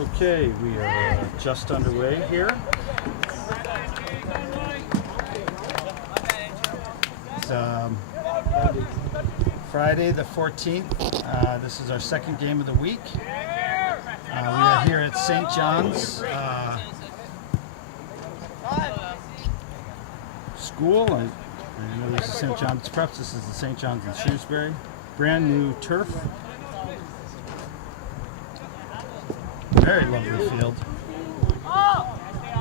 Okay, we are just underway here. It's Friday the 14th. This is our second game of the week. We are here at St. John's School. I know this is St. John's Preps. This is the St. John's in Shrewsbury. Brand new turf. Very lovely field.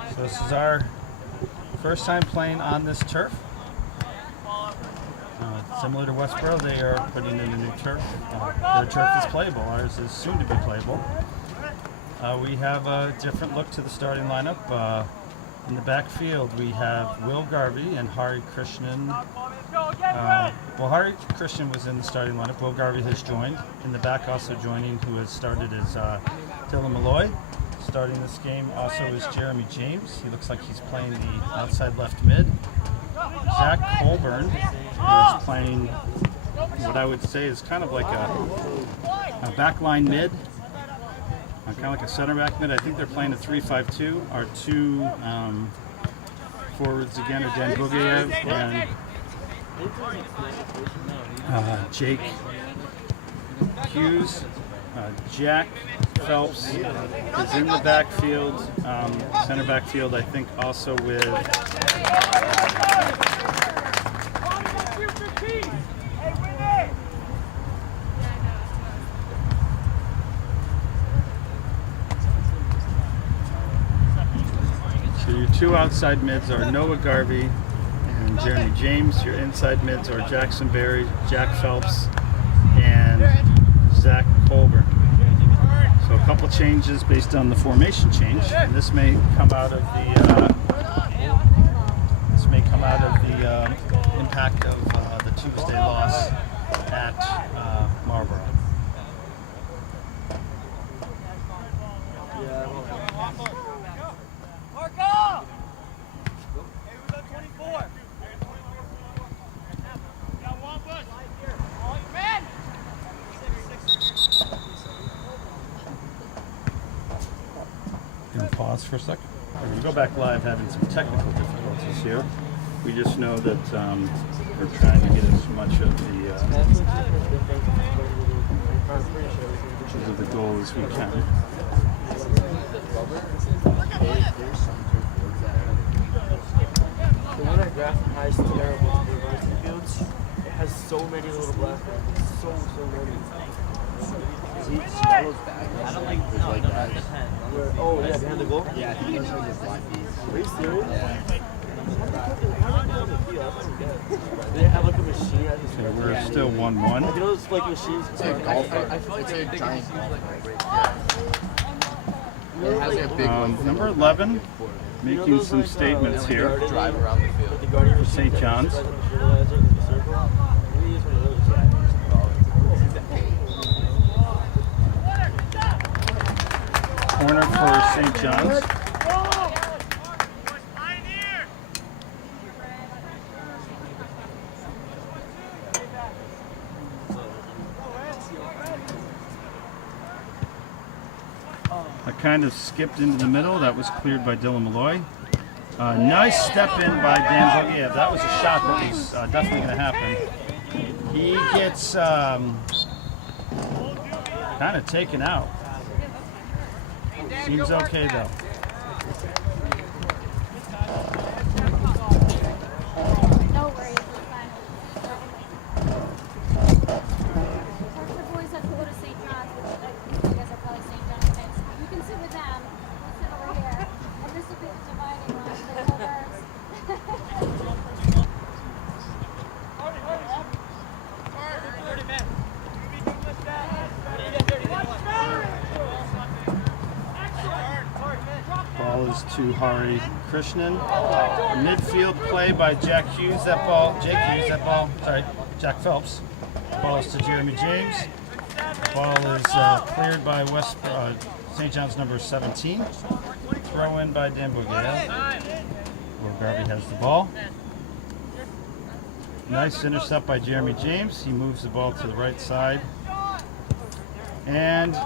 So this is our first time playing on this turf. Similar to Westborough, they are putting in a new turf. Their turf is playable. Ours is soon to be playable. We have a different look to the starting lineup. In the backfield, we have Will Garvey and Hari Krishnan. Hari Krishnan was in the starting lineup. Will Garvey has joined. In the back, also joining, who has started, is Dylan Malloy. Starting this game also is Jeremy James. He looks like he's playing the outside left mid. Zach Colburn is playing what I would say is kind of like a backline mid. Kind of like a center back mid. I think they're playing a 3-5-2. Our two forwards again are Dan Bugiev and Jake Hughes. Jack Phelps is in the backfield, center backfield, I think also with So your two outside mids are Noah Garvey and Jeremy James. Your inside mids are Jackson Berry, Jack Phelps, and Zach Colburn. So a couple changes based on the formation change, and this may come out of the impact of the Tuesday loss at Marlborough. Pause for a second. We're going to go back live, having some technical difficulties here. We just know that we're trying to get as much of the goal as we can. The one at Mcgrath High is terrible. The Varsity fields, it has so many little black ones. So many. I don't like that. Oh, yeah, behind the goal? Yeah, I think those are your black bees. Are you serious? Yeah. They have like a machine. Okay, we're still 1-1. Like, you know those like machines? I feel like it's a giant It has a big Number 11 making some statements here. drive around the field. For St. John's. Corner for St. John's. I kind of skipped into the middle. That was cleared by Dylan Malloy. Nice step in by Dan Bugiev. That was a shot that was definitely going to happen. He gets kind of taken out. Seems okay though. No worries, it's fine. The boys have to go to St. John's, which you guys are probably St. John's fans. You can sit with them. We'll sit over here. And this will be the dividing line. The lovers. Ball is to Hari Krishnan. Midfield play by Jack Hughes. Jack Phelps. Ball is to Jeremy James. Ball is cleared by St. John's number 17. Throw in by Dan Bugiev. Will Garvey has the ball. Nice intercept by Jeremy James. He moves the ball to the right side. And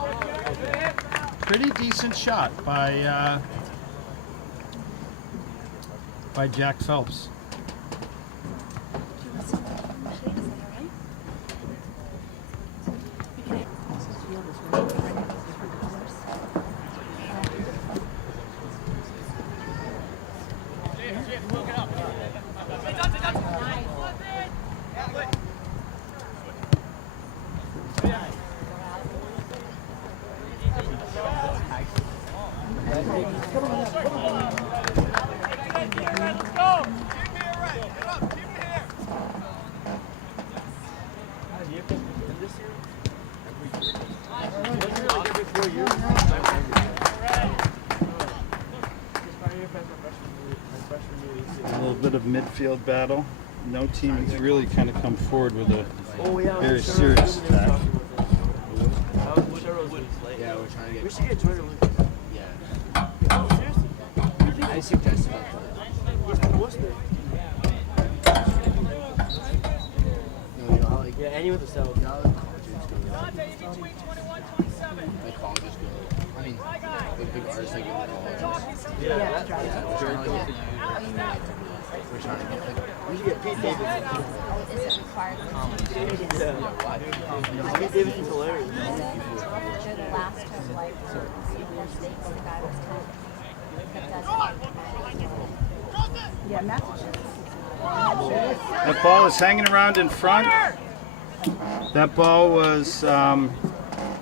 pretty decent shot by Jack Phelps. A little bit of midfield battle. No team has really kind of come forward with a very serious attack. Yeah, we're trying to get. We should get Jordan with Yeah. Oh, seriously? I suggested that. He's from Worcester. No, you know how like Yeah, and he went to South. you know how, like colleges go. Like colleges go. I mean, the big artists like go to colleges. Yeah. We're trying to get. We're trying to get like. We should get Pete Davidson. Is it required? Yeah. Why? Pete Davidson's hilarious. The last of like senior states, the guy was kind of that does it. Yeah, Massachusetts. That ball is hanging around in front. That ball was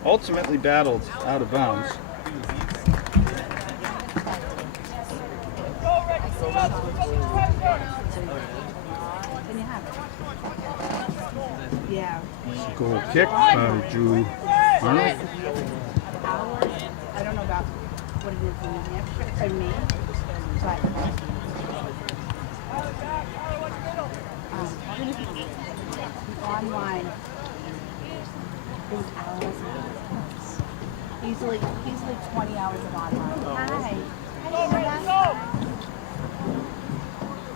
ultimately battled out of bounds. Then you have it. Yeah. Goal kick by Drew Arnold. Hours. I don't know about what it is in New Hampshire or Maine, but online, it was hours and hours. Easily 20 hours of online. Hi.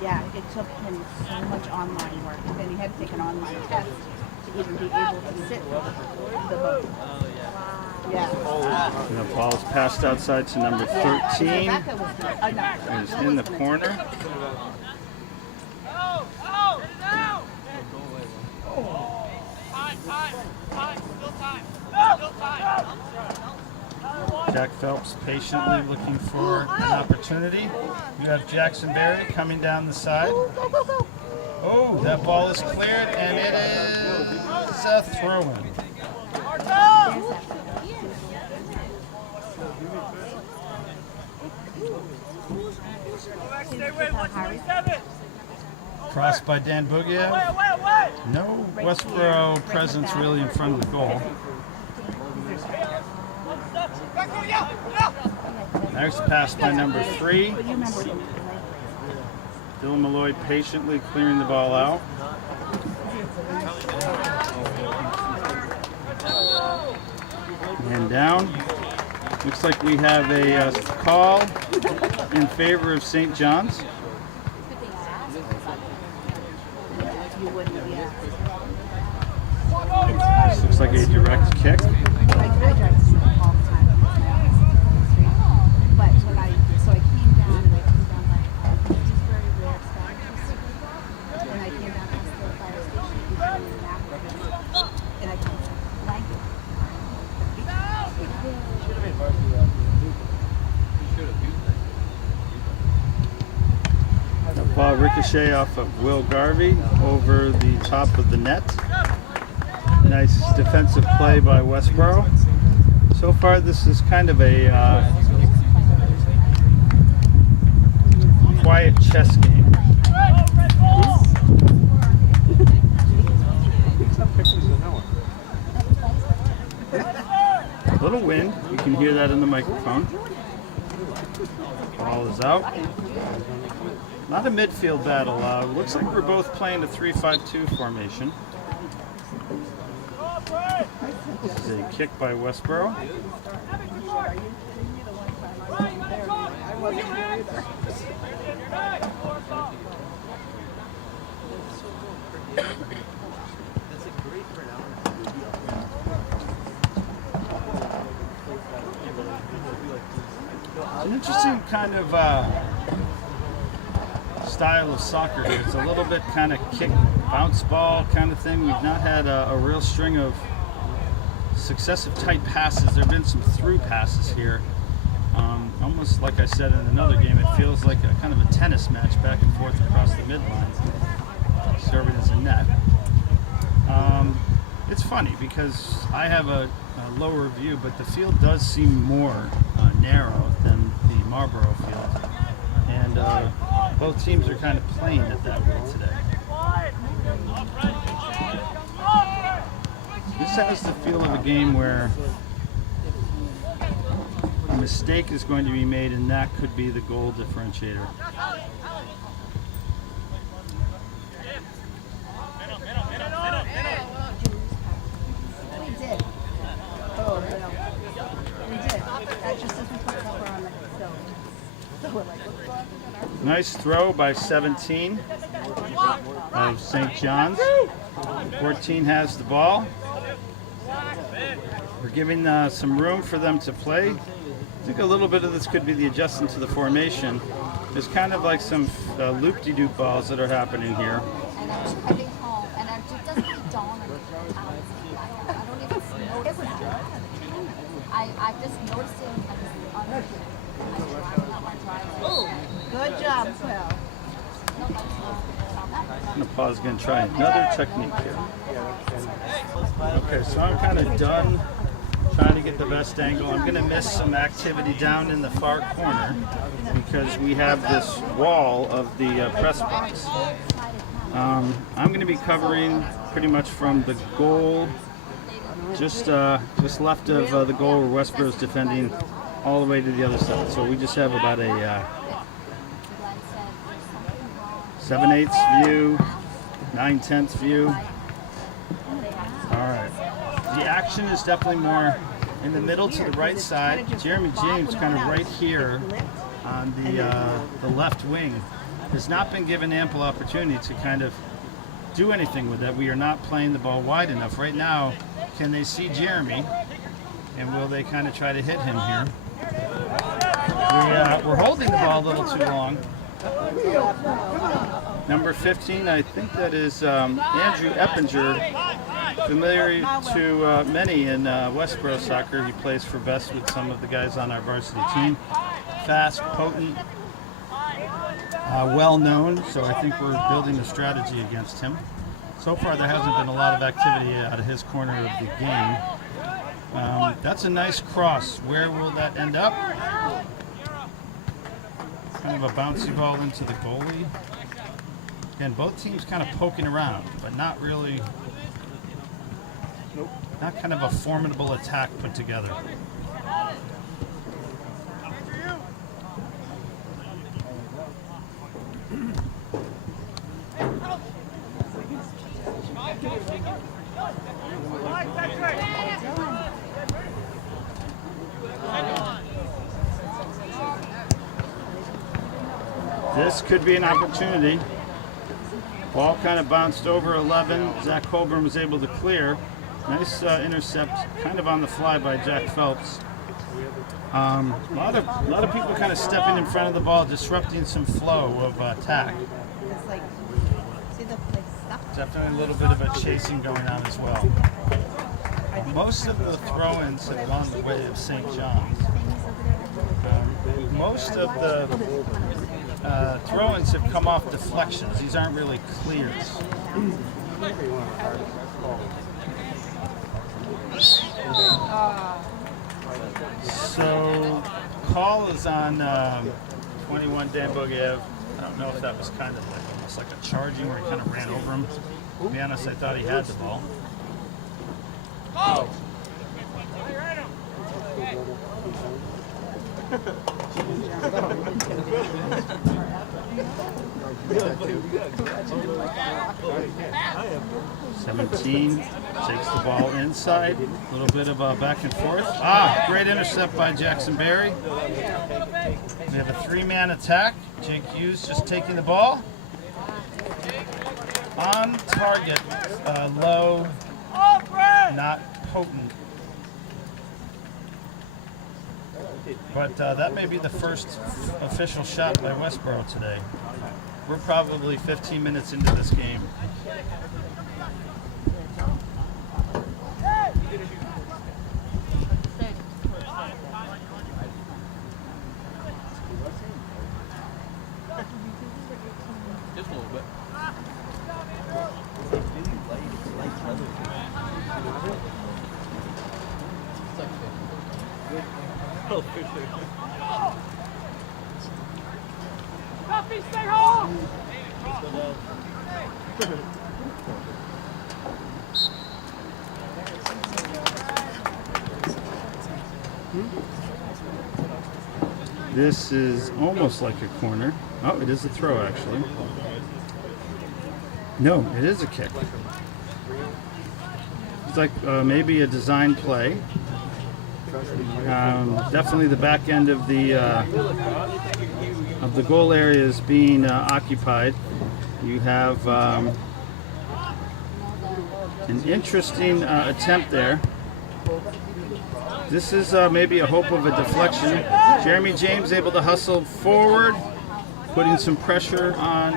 Yeah, it took him so much online work. And then he had to take an online test to even be able to sit the boat. Yeah. And the ball is passed outside to number 13. Rebecca was Is in the corner. Jack Phelps patiently looking for an opportunity. You have Jackson Berry coming down the side. Oh, that ball is cleared, and it is a throw-in. Crossed by Dan Bugiev. No Westborough presence really in front of the goal. There's the pass by number 3. Dylan Malloy patiently clearing the ball out. And down. Looks like we have a call in favor of St. John's. This looks like a direct kick. I drive to Seattle all the time. But when so I came down and I came down like these very rare spots. And I came down past the fire station in Minneapolis. And I came to blanket. The ball ricochet off of Will Garvey over the top of the net. Nice defensive play by Westborough. So far, this is kind of a quiet chess game. A little wind. You can hear that in the microphone. Ball is out. Not a midfield battle. Looks like we're both playing a 3-5-2 formation. This is a kick by Westborough. It's an interesting kind of style of soccer here. It's a little bit kind of kick, bounce ball kind of thing. We've not had a real string of successive tight passes. There have been some through passes here. Almost like I said in another game, it feels like a kind of a tennis match back and forth across the midline. Serving as a net. It's funny because I have a lower view, but the field does seem more narrow than the Marlborough field. And both teams are kind of playing it that way today. This has the feel of a game where a mistake is going to be made, and that could be the goal differentiator. We did. Oh, no. We did. That's just as we put cover on the stone. So we're like, what's going on? Nice throw by 17 of St. John's. 14 has the ball. We're giving some room for them to play. I think a little bit of this could be the adjustment to the formation. There's kind of like some loop-de-doop balls that are happening here. And I'm heading home, and it doesn't really dawn on me. I don't even notice that. I just noticed it on the driving up my driveway. Good job, Phil. I'm going to pause again and try another technique here. Okay, so I'm kind of done trying to get the best angle. I'm going to miss some activity down in the far corner because we have this wall of the press box. I'm going to be covering pretty much from the goal, just left of the goal where Westborough is defending, all the way to the other side. So we just have about a 7/8 view, 9/10 view. All right. The action is definitely more in the middle to the right side. Jeremy James kind of right here on the left wing has not been given ample opportunity to kind of do anything with that. We are not playing the ball wide enough. Right now, can they see Jeremy? And will they kind of try to hit him here? We're holding the ball a little too long. Number 15, I think that is Andrew Eppinger, familiar to many in Westborough soccer. He plays for best with some of the guys on our varsity team. Fast, potent, well known, so I think we're building a strategy against him. So far there hasn't been a lot of activity out of his corner of the game. That's a nice cross. Where will that end up? Kind of a bouncy ball into the goalie. Again, both teams kind of poking around, but not really, not kind of a formidable attack put together. This could be an opportunity. Ball kind of bounced over 11. Zach Colburn was able to clear. Nice intercept, kind of on the fly by Jack Phelps. A lot of people kind of stepping in front of the ball, disrupting some flow of attack. It's like, see the stuff? Definitely a little bit of a chasing going on as well. Most of the throw-ins have gone the way of St. John's. Most of the throw-ins have come off deflections. These aren't really clears. So, call is on 21 Dan Bogiev. I don't know if that was kind of like almost like a charging where he kind of ran over him. To be honest, I thought he had the ball. Oh! 17 takes the ball inside. A little bit of a back and forth. Great intercept by Jackson Berry. We have a three-man attack. Jake Hughes just taking the ball. On target, low, not potent. But that may be the first official shot by Westborough today. We're probably 15 minutes into this game. Just a little bit. Oh, for sure. Puppy, stay home! This is almost like a corner. Oh, it is a throw, actually. No, it is a kick. It's like maybe a design play. Definitely the back end of the goal area is being occupied. You have an interesting attempt there. This is maybe a hope of a deflection. Jeremy James able to hustle forward, putting some pressure on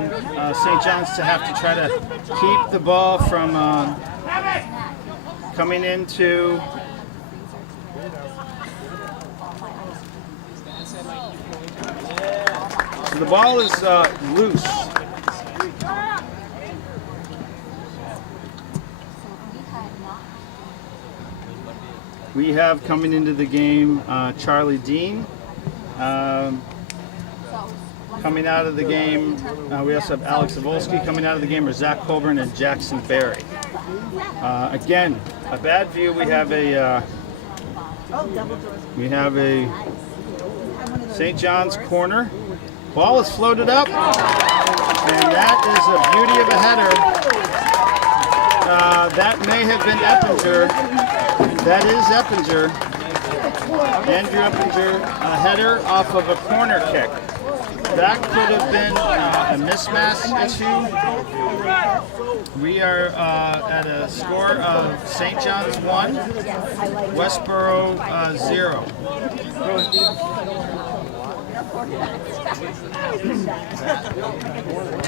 St. John's to have to try to keep the ball from coming into. So the ball is loose. We have coming into the game Charlie Dean. Coming out of the game, we also have Alex Zavolsky. Coming out of the game are Zach Colburn and Jackson Berry. Again, a bad view. We have a St. John's corner. Ball is floated up, and that is a beauty of a header. That may have been Eppinger. That is Eppinger. Andrew Eppinger, a header off of a corner kick. That could have been a mismatch issue. We are at a score of St. John's 1, Westborough 0.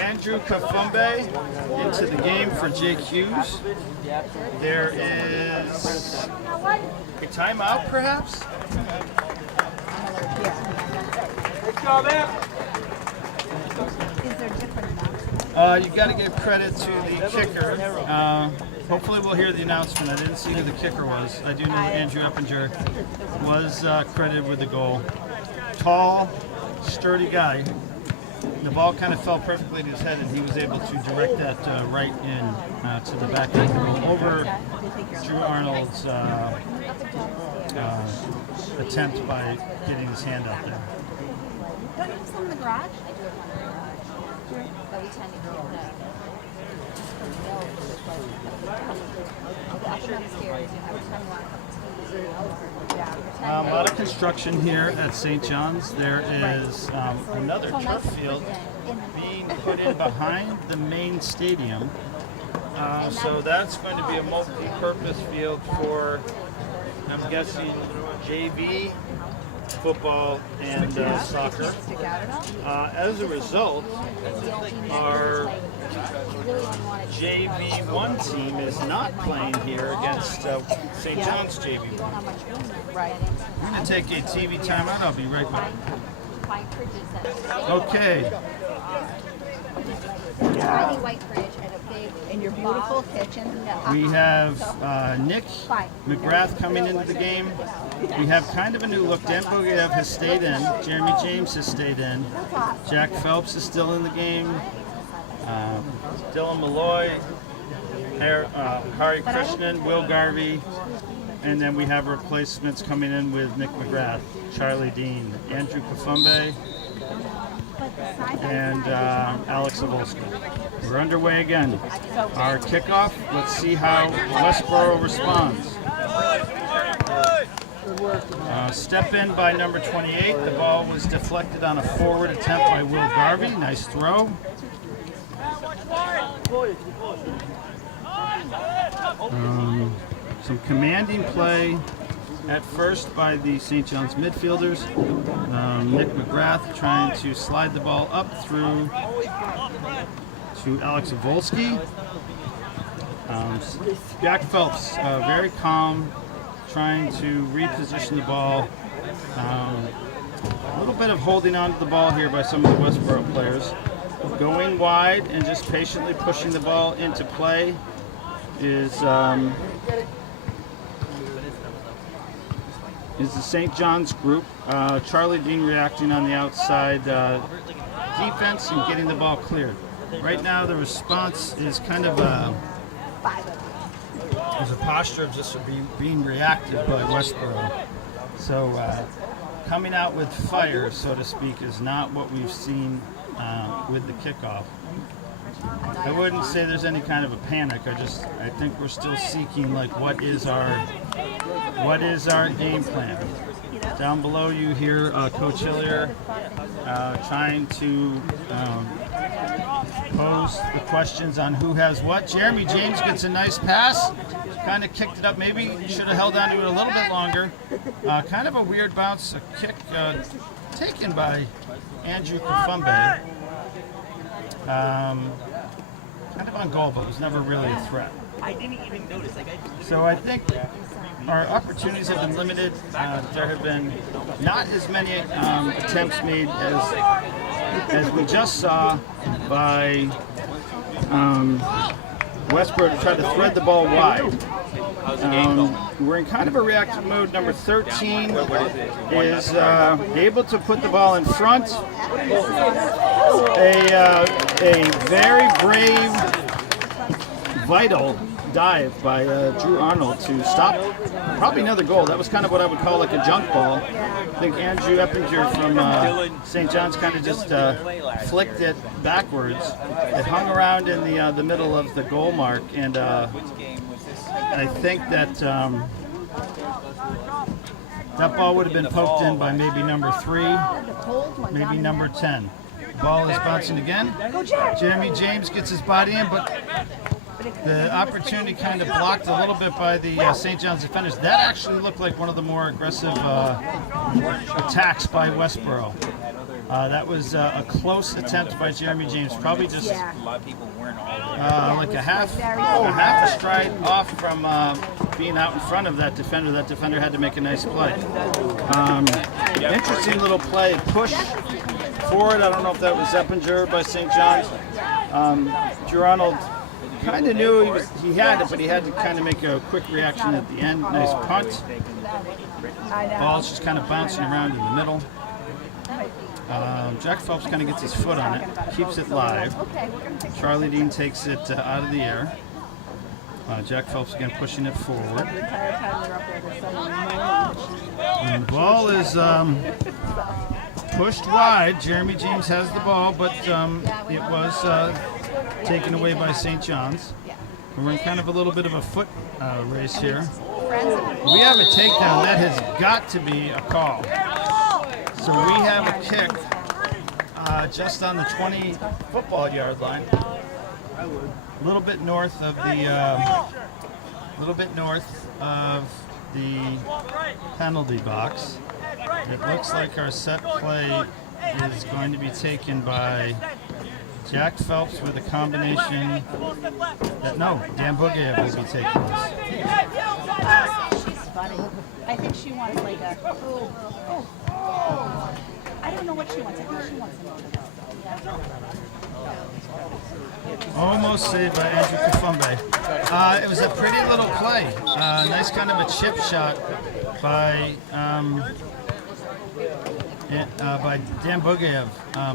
Andrew Kafumbe into the game for Jake Hughes. There is a timeout, perhaps? Good job, man. Is there different amounts? You got to give credit to the kicker. Hopefully we'll hear the announcement. I didn't see who the kicker was. I do know Andrew Eppinger was credited with the goal. Tall, sturdy guy. The ball kind of fell perfectly in his head, and he was able to direct that right in to the back end goal over Drew Arnold's attempt by getting his hand out there. Don't you have some in the garage? I do have one in the garage. But we tend to keep up and down the stairs, you know, every time you want a cup of tea. A lot of construction here at St. John's. There is another turf field being put in behind the main stadium. So that's going to be a multi-purpose field for, I'm guessing, JV, football, and soccer. As a result, our JV1 team is not playing here against St. John's JV1. Right. I'm going to take a TV timeout. I'll be right back. White fridges. Okay. Tiny white fridge and a big. In your beautiful kitchen. We have Nick Mcgrath coming into the game. We have kind of a new look. Dan Bogiev has stayed in. Jeremy James has stayed in. Jack Phelps is still in the game. Dylan Malloy, Hari Krishnan, Will Garvey. And then we have replacements coming in with Nick Mcgrath, Charlie Dean, Andrew Kafumbe, and Alex Zavolsky. We're underway again. Our kickoff. Let's see how Westborough responds. Step in by number 28. The ball was deflected on a forward attempt by Will Garvey. Nice throw. Some commanding play at first by the St. John's midfielders. Nick Mcgrath trying to slide the ball up through to Alex Volsky. Jack Phelps, very calm, trying to reposition the ball. A little bit of holding on to the ball here by some of the Westborough players. Going wide and just patiently pushing the ball into play is the St. John's group. Charlie Dean reacting on the outside defense and getting the ball cleared. Right now the response is kind of there's a posture of just being reactive by Westborough. So coming out with fire, so to speak, is not what we've seen with the kickoff. I wouldn't say there's any kind of a panic. I think we're still seeking like what is our game plan. Down below you hear Coach Hillier trying to pose the questions on who has what. Jeremy James gets a nice pass, kind of kicked it up. Maybe should have held on to it a little bit longer. Kind of a weird bounce, a kick taken by Andrew Kafumbe. Kind of on goal, but was never really a threat. So I think our opportunities have been limited. There have been not as many attempts made as we just saw by Westborough to try to thread the ball wide. We're in kind of a reactive mode. Number 13 is able to put the ball in front. A very brave, vital dive by Drew Arnold to stop probably another goal. That was kind of what I would call like a junk ball. I think Andrew Eppinger from St. John's kind of just flicked it backwards. It hung around in the middle of the goal mark, and I think that that ball would have been poked in by maybe number 3, maybe number 10. Ball is bouncing again. Jeremy James gets his body in, but the opportunity kind of blocked a little bit by the St. John's defenders. That actually looked like one of the more aggressive attacks by Westborough. That was a close attempt by Jeremy James, probably just like a half a stride off from being out in front of that defender. That defender had to make a nice play. Interesting little play, push forward. I don't know if that was Eppinger by St. John's. Drew Arnold kind of knew he had it, but he had to kind of make a quick reaction at the end. Nice punt. Ball's just kind of bouncing around in the middle. Jack Phelps kind of gets his foot on it, keeps it live. Charlie Dean takes it out of the air. Jack Phelps again pushing it forward. And the ball is pushed wide. Jeremy James has the ball, but it was taken away by St. John's. We're in kind of a little bit of a foot race here. We have a takedown. That has got to be a call. So we have a kick just on the 20 football yard line. A little bit north of the penalty box. It looks like our set play is going to be taken by Jack Phelps with a combination that, no, Dan Boogayev will be taking this. She's funny. I think she wants like a, I don't know what she wants. I think she wants a Almost saved by Andrew Kafumbe. It was a pretty little play. Nice kind of a chip shot by Dan Boogayev.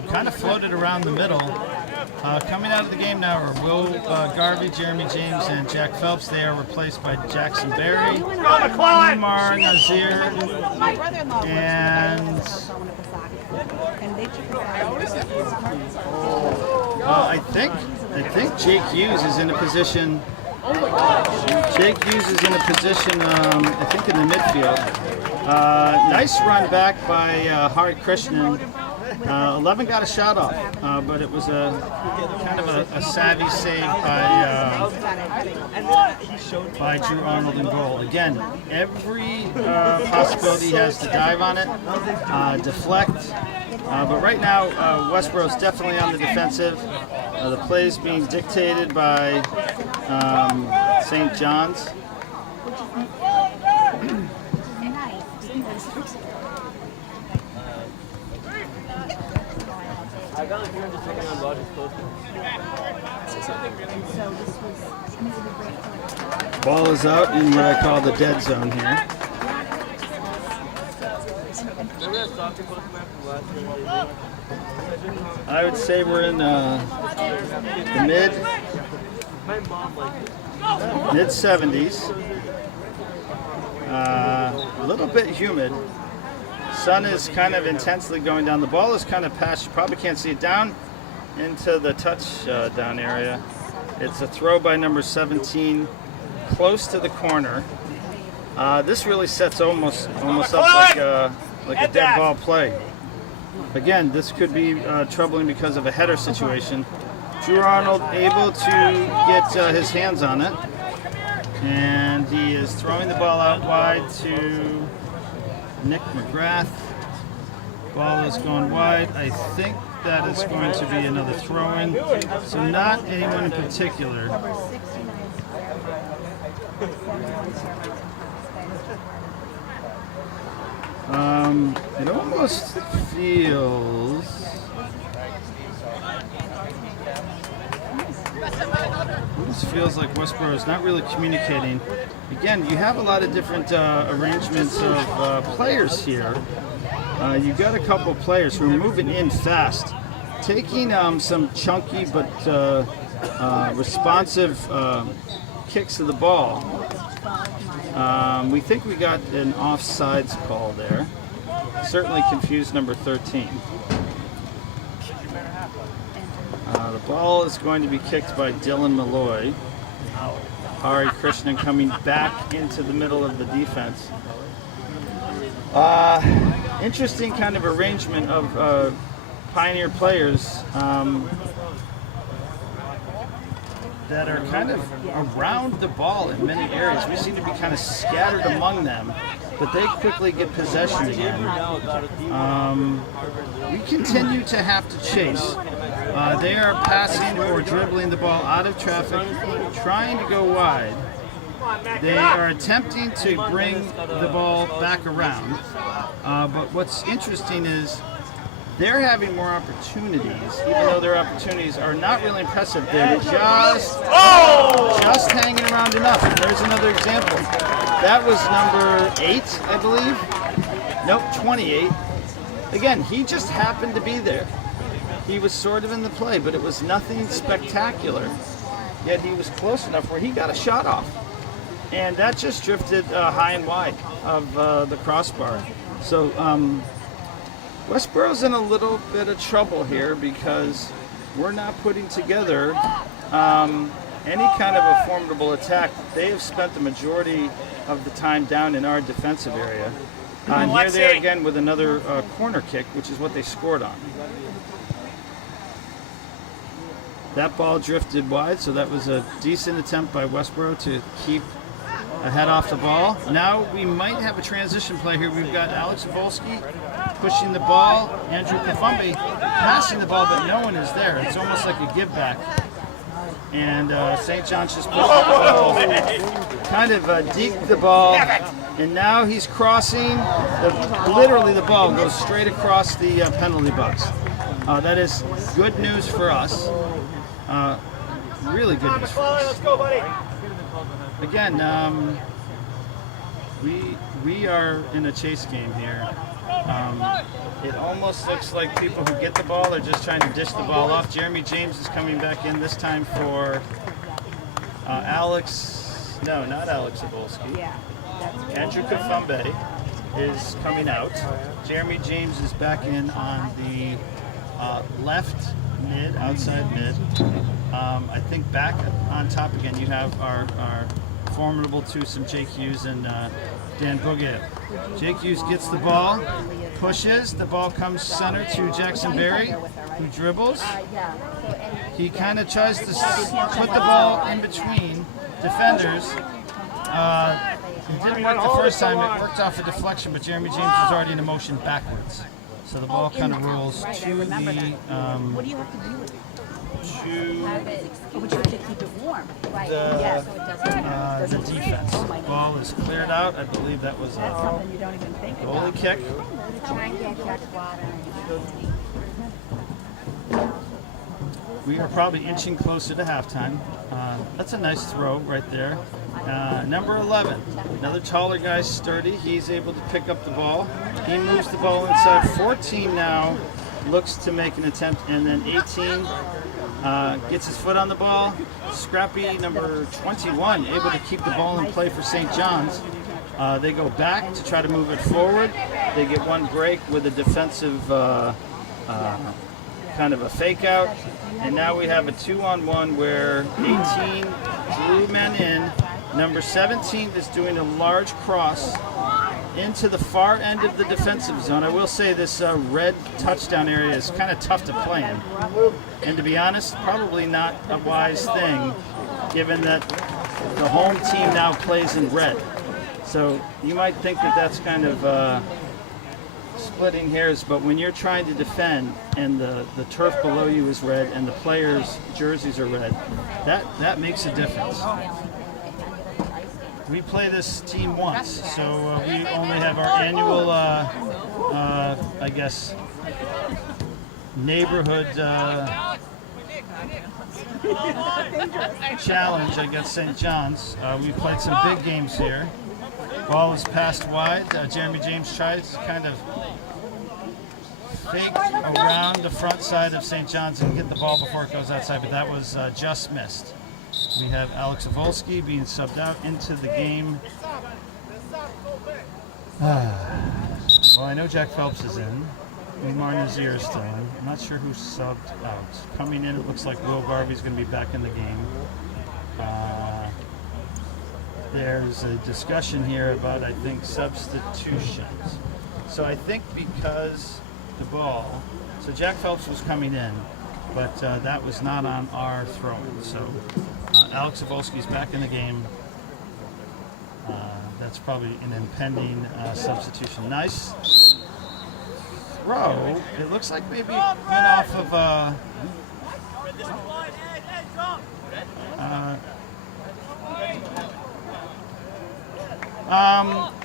Kind of floated around the middle. Coming out of the game now are Will Garvey, Jeremy James, and Jack Phelps. They are replaced by Jackson Berry, Umar Nazir, and I think Jake Hughes is in a position. Jake Hughes is in a position, I think, in the midfield. Nice run back by Hari Krishnan. 11 got a shot off, but it was a kind of a savvy save by Drew Arnold in goal. Again, every possibility he has to dive on it, deflect. But right now, Westborough's definitely on the defensive. The play is being dictated by St. John's. I got like 300 seconds on Rogers close. Ball is out in what I call the dead zone here. Remember that soccer post match from last year? I would say we're in the mid My mom liked it. mid 70s. A little bit humid. Sun is kind of intensely going down. The ball is kind of past. You probably can't see it down into the touchdown area. It's a throw by number 17, close to the corner. This really sets almost up like a dead ball play. Again, this could be troubling because of a header situation. Drew Arnold able to get his hands on it, and he is throwing the ball out wide to Mcgrath. Ball is going wide. I think that is going to be another throw-in. So not anyone in particular. It almost feels. This feels like Westborough is not really communicating. Again, you have a lot of different arrangements of players here. You've got a couple players who are moving in fast, taking some chunky but responsive kicks of the ball. We think we got an offsides call there. Certainly confused number 13. The ball is going to be kicked by Dylan Malloy. Hari Krishnan coming back into the middle of the defense. Interesting kind of arrangement of Pioneer players that are kind of around the ball in many areas. We seem to be kind of scattered among them, but they quickly get possession again. We continue to have to chase. They are passing or dribbling the ball out of traffic, trying to go wide. They are attempting to bring the ball back around. But what's interesting is they're having more opportunities, even though their opportunities are not really impressive. They're just hanging around enough. And there's another example. That was number 8, I believe. Nope, 28. Again, he just happened to be there. He was sort of in the play, but it was nothing spectacular. Yet he was close enough where he got a shot off. And that just drifted high and wide of the crossbar. So Westborough's in a little bit of trouble here because we're not putting together any kind of a formidable attack. They have spent the majority of the time down in our defensive area. And here they are again with another corner kick, which is what they scored on. That ball drifted wide, so that was a decent attempt by Westborough to keep a head off the ball. Now we might have a transition play here. We've got Alex Volsky pushing the ball, Andrew Kafumbi passing the ball, but no one is there. It's almost like a give back. And St. John's just pushed the ball, kind of deked the ball, and now he's crossing. Literally the ball goes straight across the penalty box. That is good news for us. Really good news for us. Let's go, buddy. Again, we are in a chase game here. It almost looks like people who get the ball are just trying to dish the ball off. Jeremy James is coming back in this time for Alex. No, not Alex Zabolski. Yeah. Andrew Kafumbe is coming out. Jeremy James is back in on the left mid, outside mid. I think back on top again, you have our formidable twosome Jake Hughes and Dan Boogie. Jake Hughes gets the ball, pushes, the ball comes center to Jackson Berry, who dribbles. He kind of tries to put the ball in between defenders. It didn't work the first time, it worked off a deflection, but Jeremy James was already in a motion backwards. So the ball kind of rolls to the What do you have to do with it? But you have to keep it warm. Right. the defense. Ball is cleared out. I believe that was a Something you don't even think goalie kick. We are probably inching closer to halftime. That's a nice throw right there. Number 11, another taller guy, sturdy. He's able to pick up the ball. He moves the ball inside. 14 now looks to make an attempt, and then 18 gets his foot on the ball. Scrappy, number 21, able to keep the ball in play for St. John's. They go back to try to move it forward. They get one break with a defensive kind of a fake out. And now we have a 2-on-1 where 18 drew men in. Number 17 is doing a large cross into the far end of the defensive zone. I will say this red touchdown area is kind of tough to play in. And to be honest, probably not a wise thing given that the home team now plays in red. So you might think that that's kind of splitting hairs, but when you're trying to defend and the turf below you is red and the players' jerseys are red, that makes a difference. We play this team once, so we only have our annual, I guess, neighborhood challenge against St. John's. We've played some big games here. Ball is passed wide. Jeremy James tries to kind of fake around the front side of St. John's and get the ball before it goes outside, but that was just missed. We have Alex Avolsky being subbed out into the game. Well, I know Jack Phelps is in. Umar Nazir is still in. I'm not sure who subbed out. Coming in, it looks like Will Garvey's going to be back in the game. There's a discussion here about, I think, substitutions. So I think because the ball, so Jack Phelps was coming in, but that was not on our throwing. So Alex Avolsky's back in the game. That's probably an impending substitution. Nice throw. It looks like maybe it went off of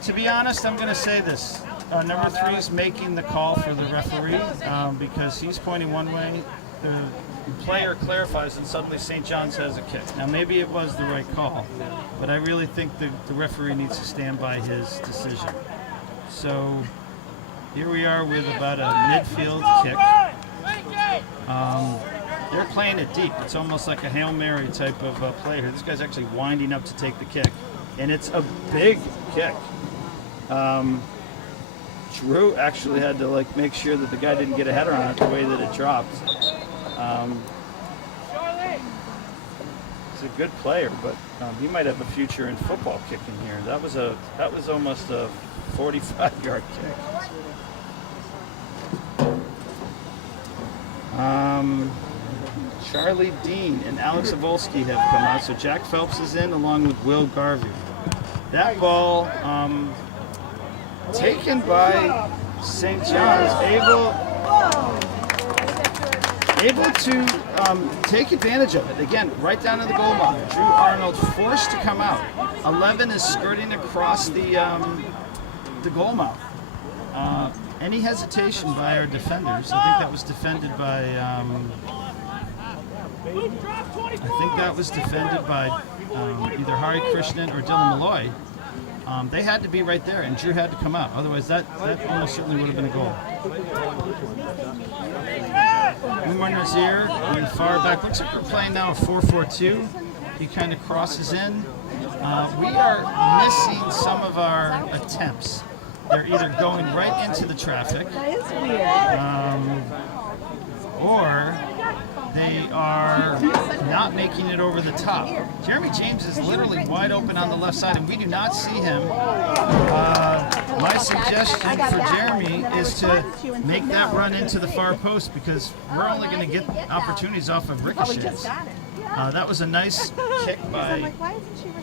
to be honest, I'm going to say this. Number 3 is making the call for the referee because he's pointing one way. The player clarifies and suddenly St. John's has a kick. Now maybe it was the right call, but I really think the referee needs to stand by his decision. So here we are with about a midfield kick. They're playing it deep. It's almost like a Hail Mary type of play here. This guy's actually winding up to take the kick, and it's a big kick. Drew actually had to make sure that the guy didn't get a header on it the way that it dropped. He's a good player, but he might have a future in football kicking here. That was almost a 45-yard kick. Charlie Dean and Alex Avolsky have come out, so Jack Phelps is in along with Will Garvey. That ball taken by St. John's, able to take advantage of it. Again, right down to the goal line. Drew Arnold forced to come out. 11 is skirting across the goal mouth. Any hesitation by our defenders? I think that was defended by. Either Hari Krishnan or Dylan Malloy. They had to be right there, and Drew had to come out. Otherwise, that almost certainly would have been a goal. Umar Nazir going far back. Looks like we're playing now a 4-4-2. He kind of crosses in. We are missing some of our attempts. They're either going right into the traffic, That is weird. or they are not making it over the top. Jeremy James is literally wide open on the left side, and we do not see him. My suggestion for Jeremy is to make that run into the far post, because we're only going to get opportunities off of ricochets. That was a nice kick by,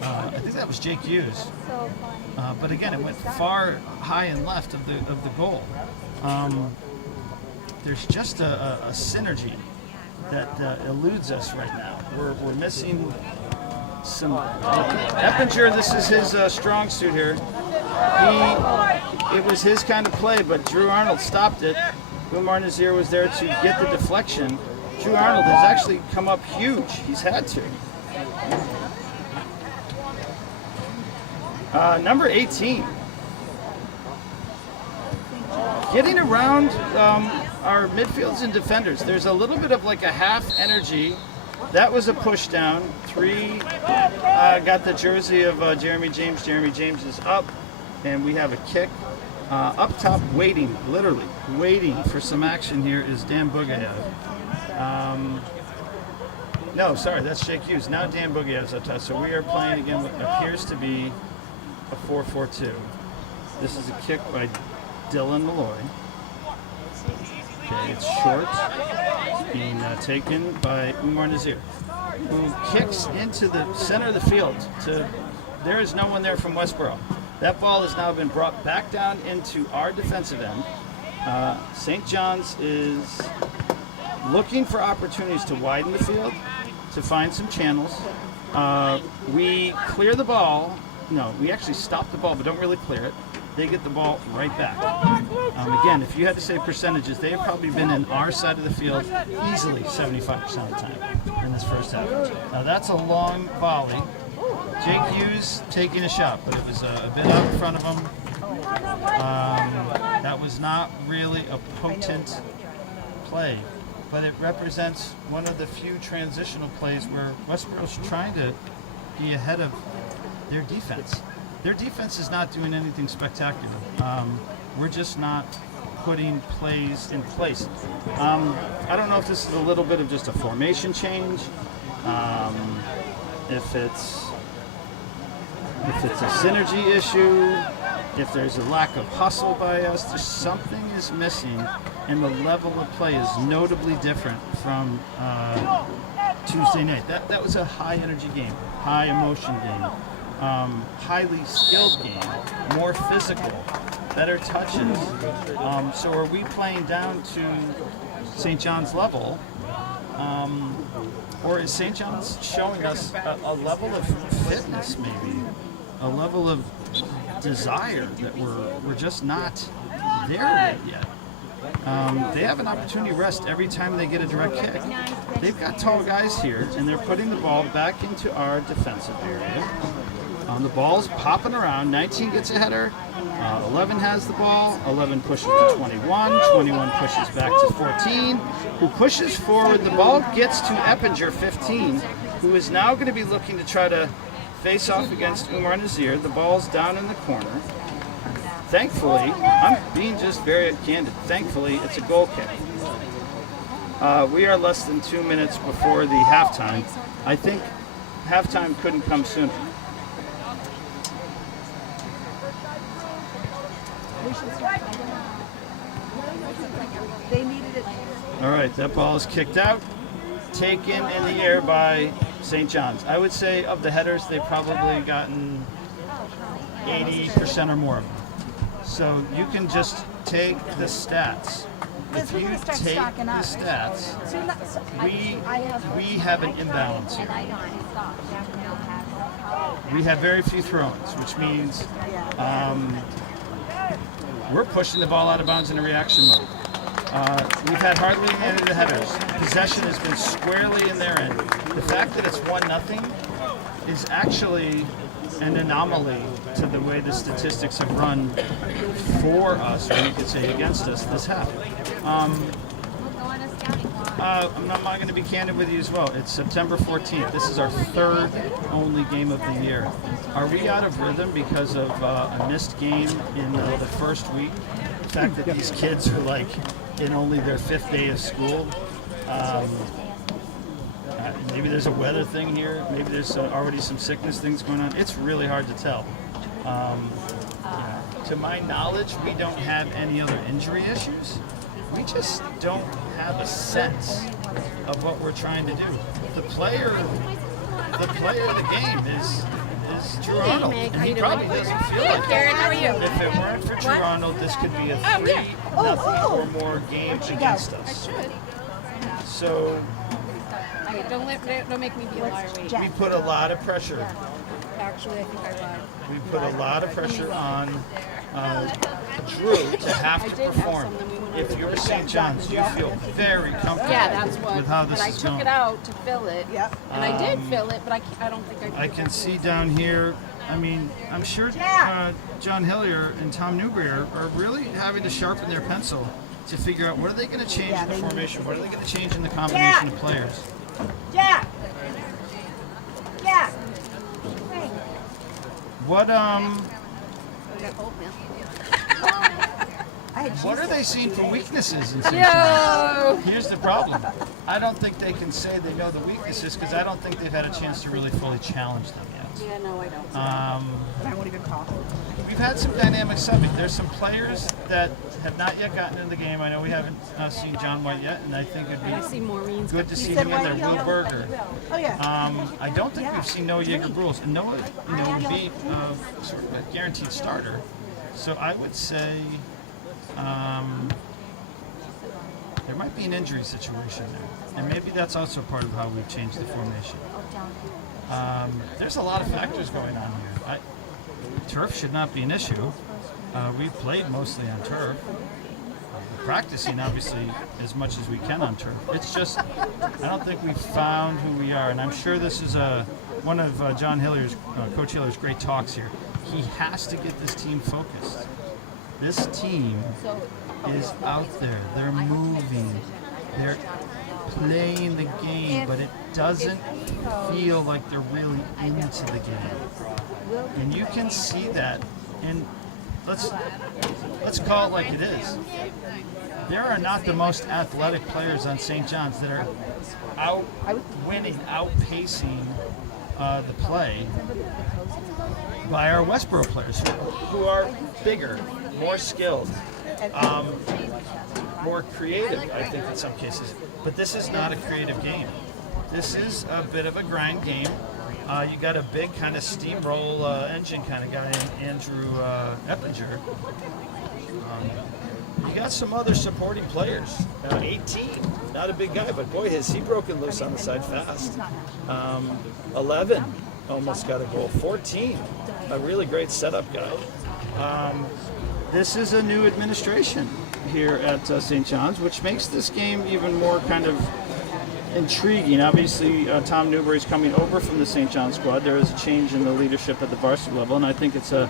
I think that was Jake Hughes. But again, it went far high and left of the goal. There's just a synergy that eludes us right now. We're missing some. Eppinger, this is his strong suit here. It was his kind of play, but Drew Arnold stopped it. Umar Nazir was there to get the deflection. Drew Arnold has actually come up huge. He's had to. Number 18. Getting around our midfields and defenders. There's a little bit of like a half energy. That was a push down. 3 got the jersey of Jeremy James. Jeremy James is up, and we have a kick. Up top, waiting, literally waiting for some action here is Dan Bugayev. No, sorry, that's Jake Hughes. Now Dan Bugayev's up top. So we are playing again what appears to be a 4-4-2. This is a kick by Dylan Malloy. Okay, it's short. It's being taken by Umar Nazir, who kicks into the center of the field. There is no one there from Westborough. That ball has now been brought back down into our defensive end. St. John's is looking for opportunities to widen the field, to find some channels. We clear the ball. No, we actually stop the ball, but don't really clear it. They get the ball right back. Again, if you had to say percentages, they have probably been in our side of the field easily 75% of the time in this first half. Now that's a long volley. Jake Hughes taking a shot, but it was a bit out in front of him. That was not really a potent play, but it represents one of the few transitional plays where Westborough's trying to be ahead of their defense. Their defense is not doing anything spectacular. We're just not putting plays in place. I don't know if this is a little bit of just a formation change, if it's a synergy issue, if there's a lack of hustle by us. There's something is missing, and the level of play is notably different from Tuesday night. That was a high energy game, high emotion game. Highly skilled game, more physical, better touches. So are we playing down to St. John's level, or is St. John's showing us a level of fitness, maybe a level of desire that we're just not there yet? They have an opportunity to rest every time they get a direct kick. They've got tall guys here, and they're putting the ball back into our defensive area. The ball's popping around. 19 gets a header. 11 has the ball. 11 pushes to 21. 21 pushes back to 14, who pushes forward. The ball gets to Eppinger, 15, who is now going to be looking to try to face off against Umar Nazir. The ball's down in the corner. Thankfully, I'm being just very candid. Thankfully, it's a goal kick. We are less than 2 minutes before the halftime. I think halftime couldn't come sooner. They needed it. All right, that ball is kicked out, taken in the air by St. John's. I would say of the headers, they've probably gotten 80% or more of them. So you can just take the stats. If you take the stats, we have an imbalance here. We have very few throw-ins, which means we're pushing the ball out of bounds in a reaction mode. We've had hardly any of the headers. Possession has been squarely in their end. The fact that it's 1-0 is actually an anomaly to the way the statistics have run for us, or you could say against us, this half. I'm not going to be candid with you as well. It's September 14th. This is our third only game of the year. Are we out of rhythm because of a missed game in the first week? The fact that these kids are like in only their 5th day of school. maybe there's a weather thing here. Maybe there's already some sickness things going on. It's really hard to tell. To my knowledge, we don't have any other injury issues. We just don't have a sense of what we're trying to do. The player of the game is Drew Arnold, and he probably doesn't feel like Karen, how are you? if it weren't for Drew Arnold, this could be a 3-0 or more game against us. So Don't make me be a liar. Wait. we put a lot of pressure. Actually, I think I lied. We put a lot of pressure on Drew to have to perform. If you're St. John's, you feel very comfortable Yeah, that's what. with how this and I is took going. it out to fill it. Yep. And I did fill it, but I don't think I. I can see down here, I mean, I'm sure John Hillier and Tom Newberry are really having to sharpen their pencil to figure out what are they going to change in the formation, what are they going to change in the combination of players. Jack. What I had what are they seeing for weaknesses in St. Yo! John's? Here's the problem. I don't think they can say they know the weaknesses because I don't think they've had a chance to really fully challenge them yet. Yeah, no, I don't. I won't even call. We've had some dynamic subject. There's some players that have not yet gotten in the game. I know we haven't seen John White yet, and I think it'd I see be Maureen's. good to see him in there. Will Berger. Oh yeah. I don't think we've seen Noah Yeager-Brules, and Noah, would be sort of a guaranteed starter. So I would say there might be an injury situation there, and maybe that's also part of how we've changed the formation. There's a lot of factors going on here. Turf should not be an issue. We've played mostly on turf. Practicing, obviously, as much as we can on turf. It's just, I don't think we've found who we are, and I'm sure this is one of John Hillier's, Coach Hillier's great talks here. He has to get this team focused. This team is out there. They're moving. They're playing the game, but it doesn't feel like they're really into the game. And you can see that. And let's call it like it is. There are not the most athletic players on St. John's that are outpacing the play by our Westborough players, who are bigger, more skilled, more creative, I think, in some cases. But this is not a creative game. This is a bit of a grind game. You got a big kind of steamroll engine kind of guy in Andrew Eppinger. You got some other supporting players. 18, not a big guy, but boy, has he broken loose on the side fast. 11, almost got a goal. 14, a really great setup guy. This is a new administration here at St. John's, which makes this game even more kind of intriguing. Obviously, Tom Newberry's coming over from the St. John's squad. There is a change in the leadership at the varsity level, and I think it's a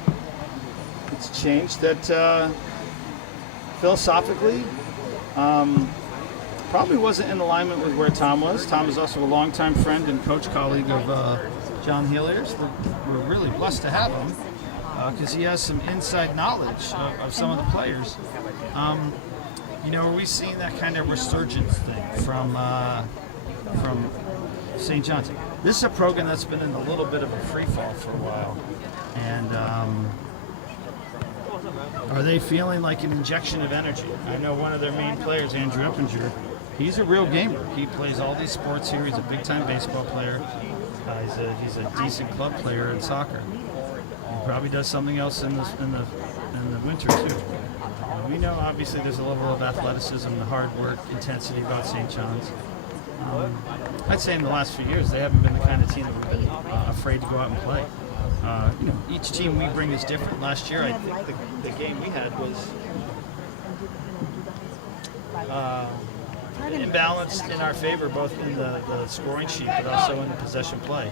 change that philosophically probably wasn't in alignment with where Tom was. Tom is also a longtime friend and coach colleague of John Hillier's. We're really blessed to have him because he has some inside knowledge of some of the players. Are we seeing that kind of resurgence thing from St. John's? This is a program that's been in a little bit of a free fall for a while, and are they feeling like an injection of energy? I know one of their main players, Andrew Eppinger, he's a real gamer. He plays all these sports here. He's a big-time baseball player. He's a decent club player in soccer. He probably does something else in the winter too. We know obviously there's a level of athleticism, the hard work, intensity about St. John's. I'd say in the last few years they haven't been the kind of team that we've been afraid to go out and play. Each team we bring is different. Last year, I think the game we had was imbalanced in our favor, both in the scoring sheet but also in the possession play.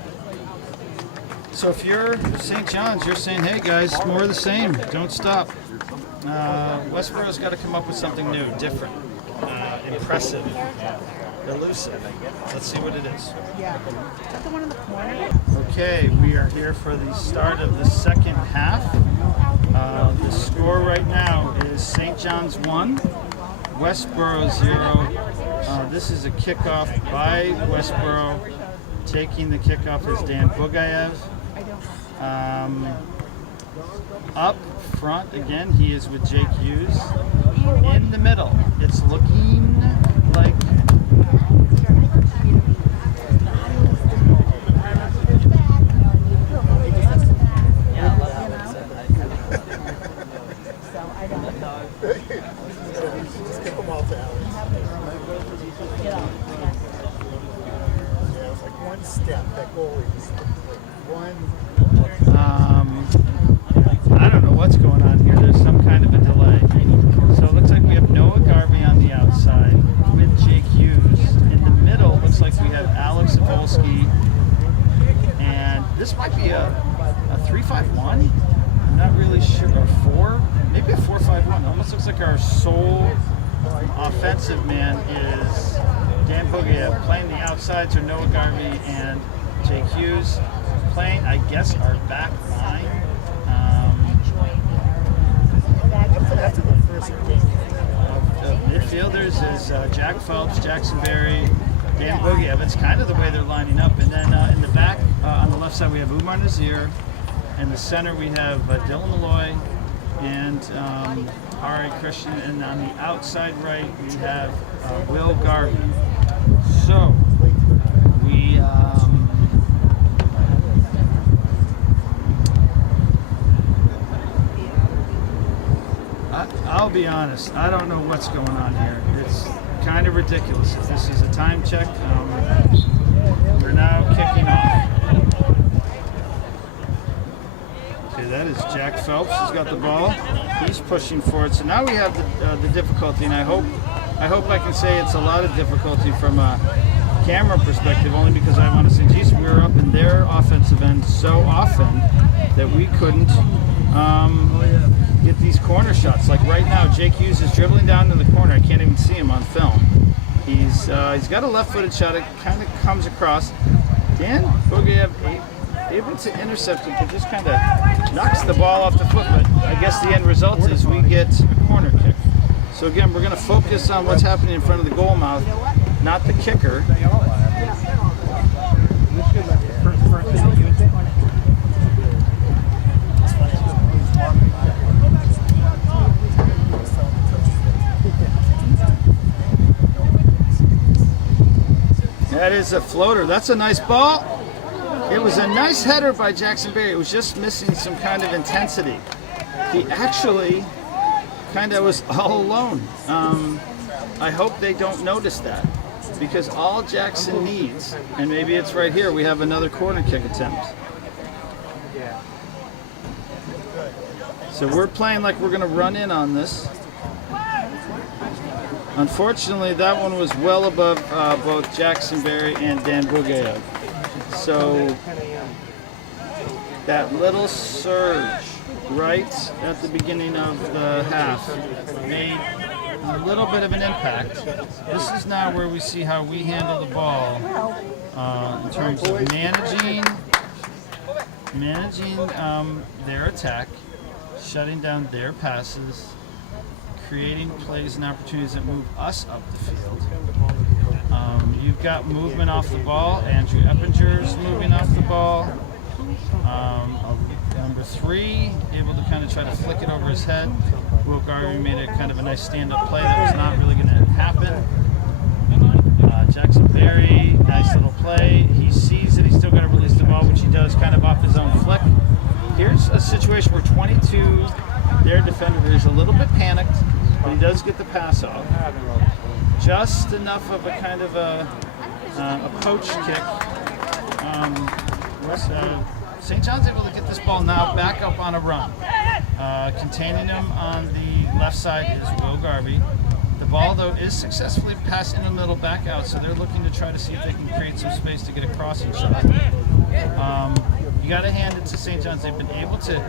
So if you're St. John's, you're saying, hey guys, more of the same, don't stop. Westborough's got to come up with something new, different, impressive, elusive. Let's see what it is. Yeah. Is that the one in the corner? Okay, we are here for the start of the second half. The score right now is St. John's 1, Westborough 0. This is a kickoff by Westborough. Taking the kickoff is Dan Bugayev. Up front again, he is with Jake Hughes. In the middle, it's looking like one step, that goalie is one. I don't know what's going on here. There's some kind of a delay. So it looks like we have Noah Garvey on the outside with Jake Hughes. In the middle, it looks like we have Alex Zabolski. And this might be a 3-5-1. I'm not really sure. Or 4? Maybe a 4-5-1. Almost looks like our sole offensive man is Dan Bugayev. Playing the outsides are Noah Garvey and Jake Hughes. Playing, I guess, our back line. Midfielders is Jack Phelps, Jackson Berry, Dan Bugayev. It's kind of the way they're lining up. And then in the back, on the left side, we have Umar Nazir. In the center, we have Dylan Malloy and Ari Christian. And on the outside right, we have Will Garvey. So, we... I'll be honest, I don't know what's going on here. It's kind of ridiculous. If this is a time check, we're now kicking off. Okay, that is Jack Phelps. He's got the ball. He's pushing forward. So now we have the difficulty, and I hope I can say it's a lot of difficulty from a camera perspective, only because I want to say, geez, we were up in their offensive end so often that we couldn't get these corner shots. Like right now, Jake Hughes is dribbling down to the corner. I can't even see him on film. He's got a left-footed shot. It kind of comes across. Dan Bugayev able to intercept it, but just kind of knocks the ball off the foot. But I guess the end result is we get a corner kick. So again, we're going to focus on what's happening in front of the goal mouth, not the kicker. That is a floater. That's a nice ball. It was a nice header by Jackson Berry. It was just missing some kind of intensity. He actually kind of was all alone. I hope they don't notice that, because all Jackson needs, and maybe it's right here, we have another corner kick attempt. So we're playing like we're going to run in on this. Unfortunately, that one was well above both Jackson Berry and Dan Bugayev. So that little surge right at the beginning of the half made a little bit of an impact. This is now where we see how we handle the ball in terms of managing their attack, shutting down their passes, creating plays and opportunities that move us up the field. You've got movement off the ball. Andrew Eppinger's moving off the ball. Number 3, able to kind of try to flick it over his head. Will Garvey made a kind of a nice stand-up play that was not really going to happen. Jackson Berry, nice little play. He sees it. He's still got to release the ball, which he does kind of off his own flick. Here's a situation where 22, their defender, is a little bit panicked, but he does get the pass off. Just enough of a kind of a poach kick. St. John's able to get this ball now back up on a run. Containing him on the left side is Will Garvey. The ball, though, is successfully passed in the middle back out, so they're looking to try to see if they can create some space to get a crossing shot. You got to hand it to St. John's. They've been able to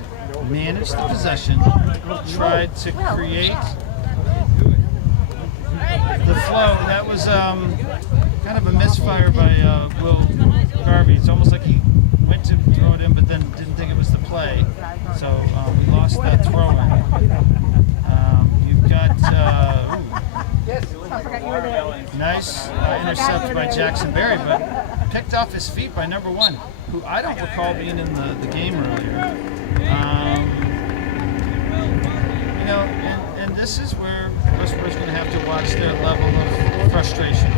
manage the possession, tried to create the flow. That was kind of a misfire by Will Garvey. It's almost like he went to throw it in, but then didn't think it was the play. So we lost that throw in. You've got nice intercept by Jackson Berry, but picked off his feet by number 1, who I don't recall being in the game earlier. You know, and this is where Westborough's going to have to watch their level of frustration.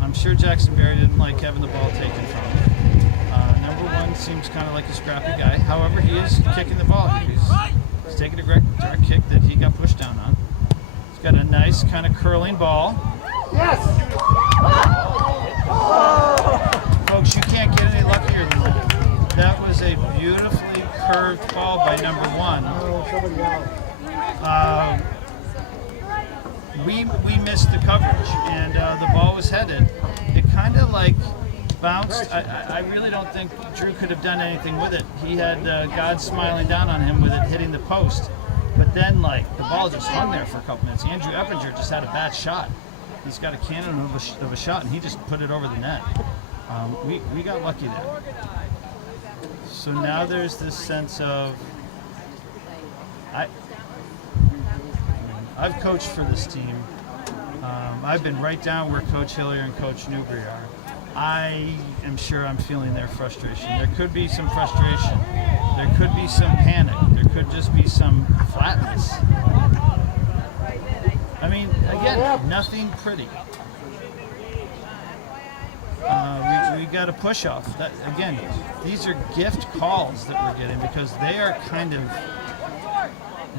I'm sure Jackson Berry didn't like having the ball taken from him. Number 1 seems kind of like a scrappy guy. However, he is kicking the ball. He's taking a direct kick that he got pushed down on. He's got a nice kind of curling ball. Yes! Folks, you can't get any luckier than that. That was a beautifully curved ball by number 1. We missed the coverage, and the ball was headed. It kind of like bounced. I really don't think Drew could have done anything with it. He had God smiling down on him with it hitting the post. But then, like, the ball just hung there for a couple minutes. Andrew Eppinger just had a bad shot. He's got a cannon of a shot, and he just put it over the net. We got lucky there. So now there's this sense of I've coached for this team. I've been right down where Coach Hillier and Coach Newbury are. I am sure I'm feeling their frustration. There could be some frustration. There could be some panic. There could just be some flatness. I mean, again, nothing pretty. We got a push off. That, again, these are gift calls that we're getting because they are kind of,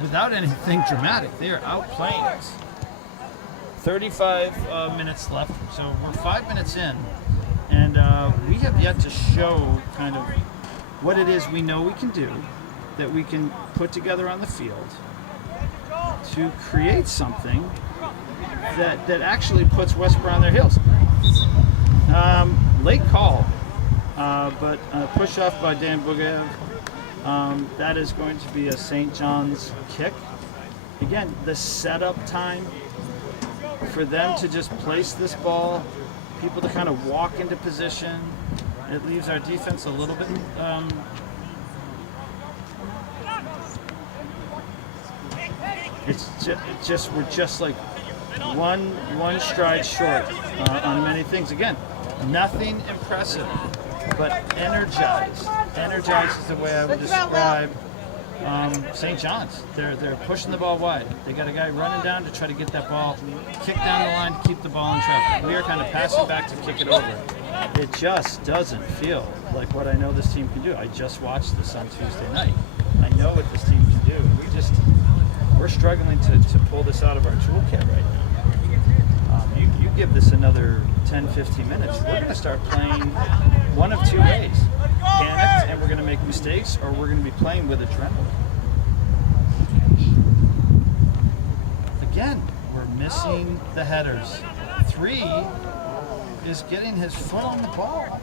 without anything dramatic, they are outplaying us. 35 minutes left, so we're 5 minutes in, and we have yet to show kind of what it is we know we can do, that we can put together on the field to create something that actually puts Westborough on their heels. Late call, but push off by Dan Mcgrath. That is going to be a St. John's kick. Again, the setup time for them to just place this ball, people to kind of walk into position, it leaves our defense a little bit we're just like one stride short on many things. Again, nothing impressive, but energized. Energized is the way I would describe St. John's. They're pushing the ball wide. They got a guy running down to try to get that ball, kick down the line to keep the ball in traffic. We are kind of passing back to kick it over. It just doesn't feel like what I know this team can do. I just watched this on Tuesday night. I know what this team can do. We're struggling to pull this out of our toolkit right now. You give this another 10, 15 minutes, we're going to start playing one of two ways. Panicked, and we're going to make mistakes, or we're going to be playing with adrenaline. Again, we're missing the headers. 3 is getting his foot on the ball.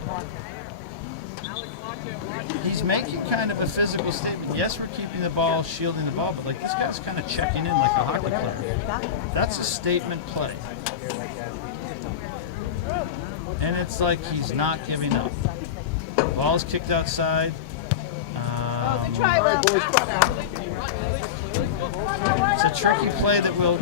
He's making kind of a physical statement. Yes, we're keeping the ball, shielding the ball, but like this guy's kind of checking in like a hockey player. That's a statement play. And it's like he's not giving up. Ball's kicked outside. It's a tricky play that will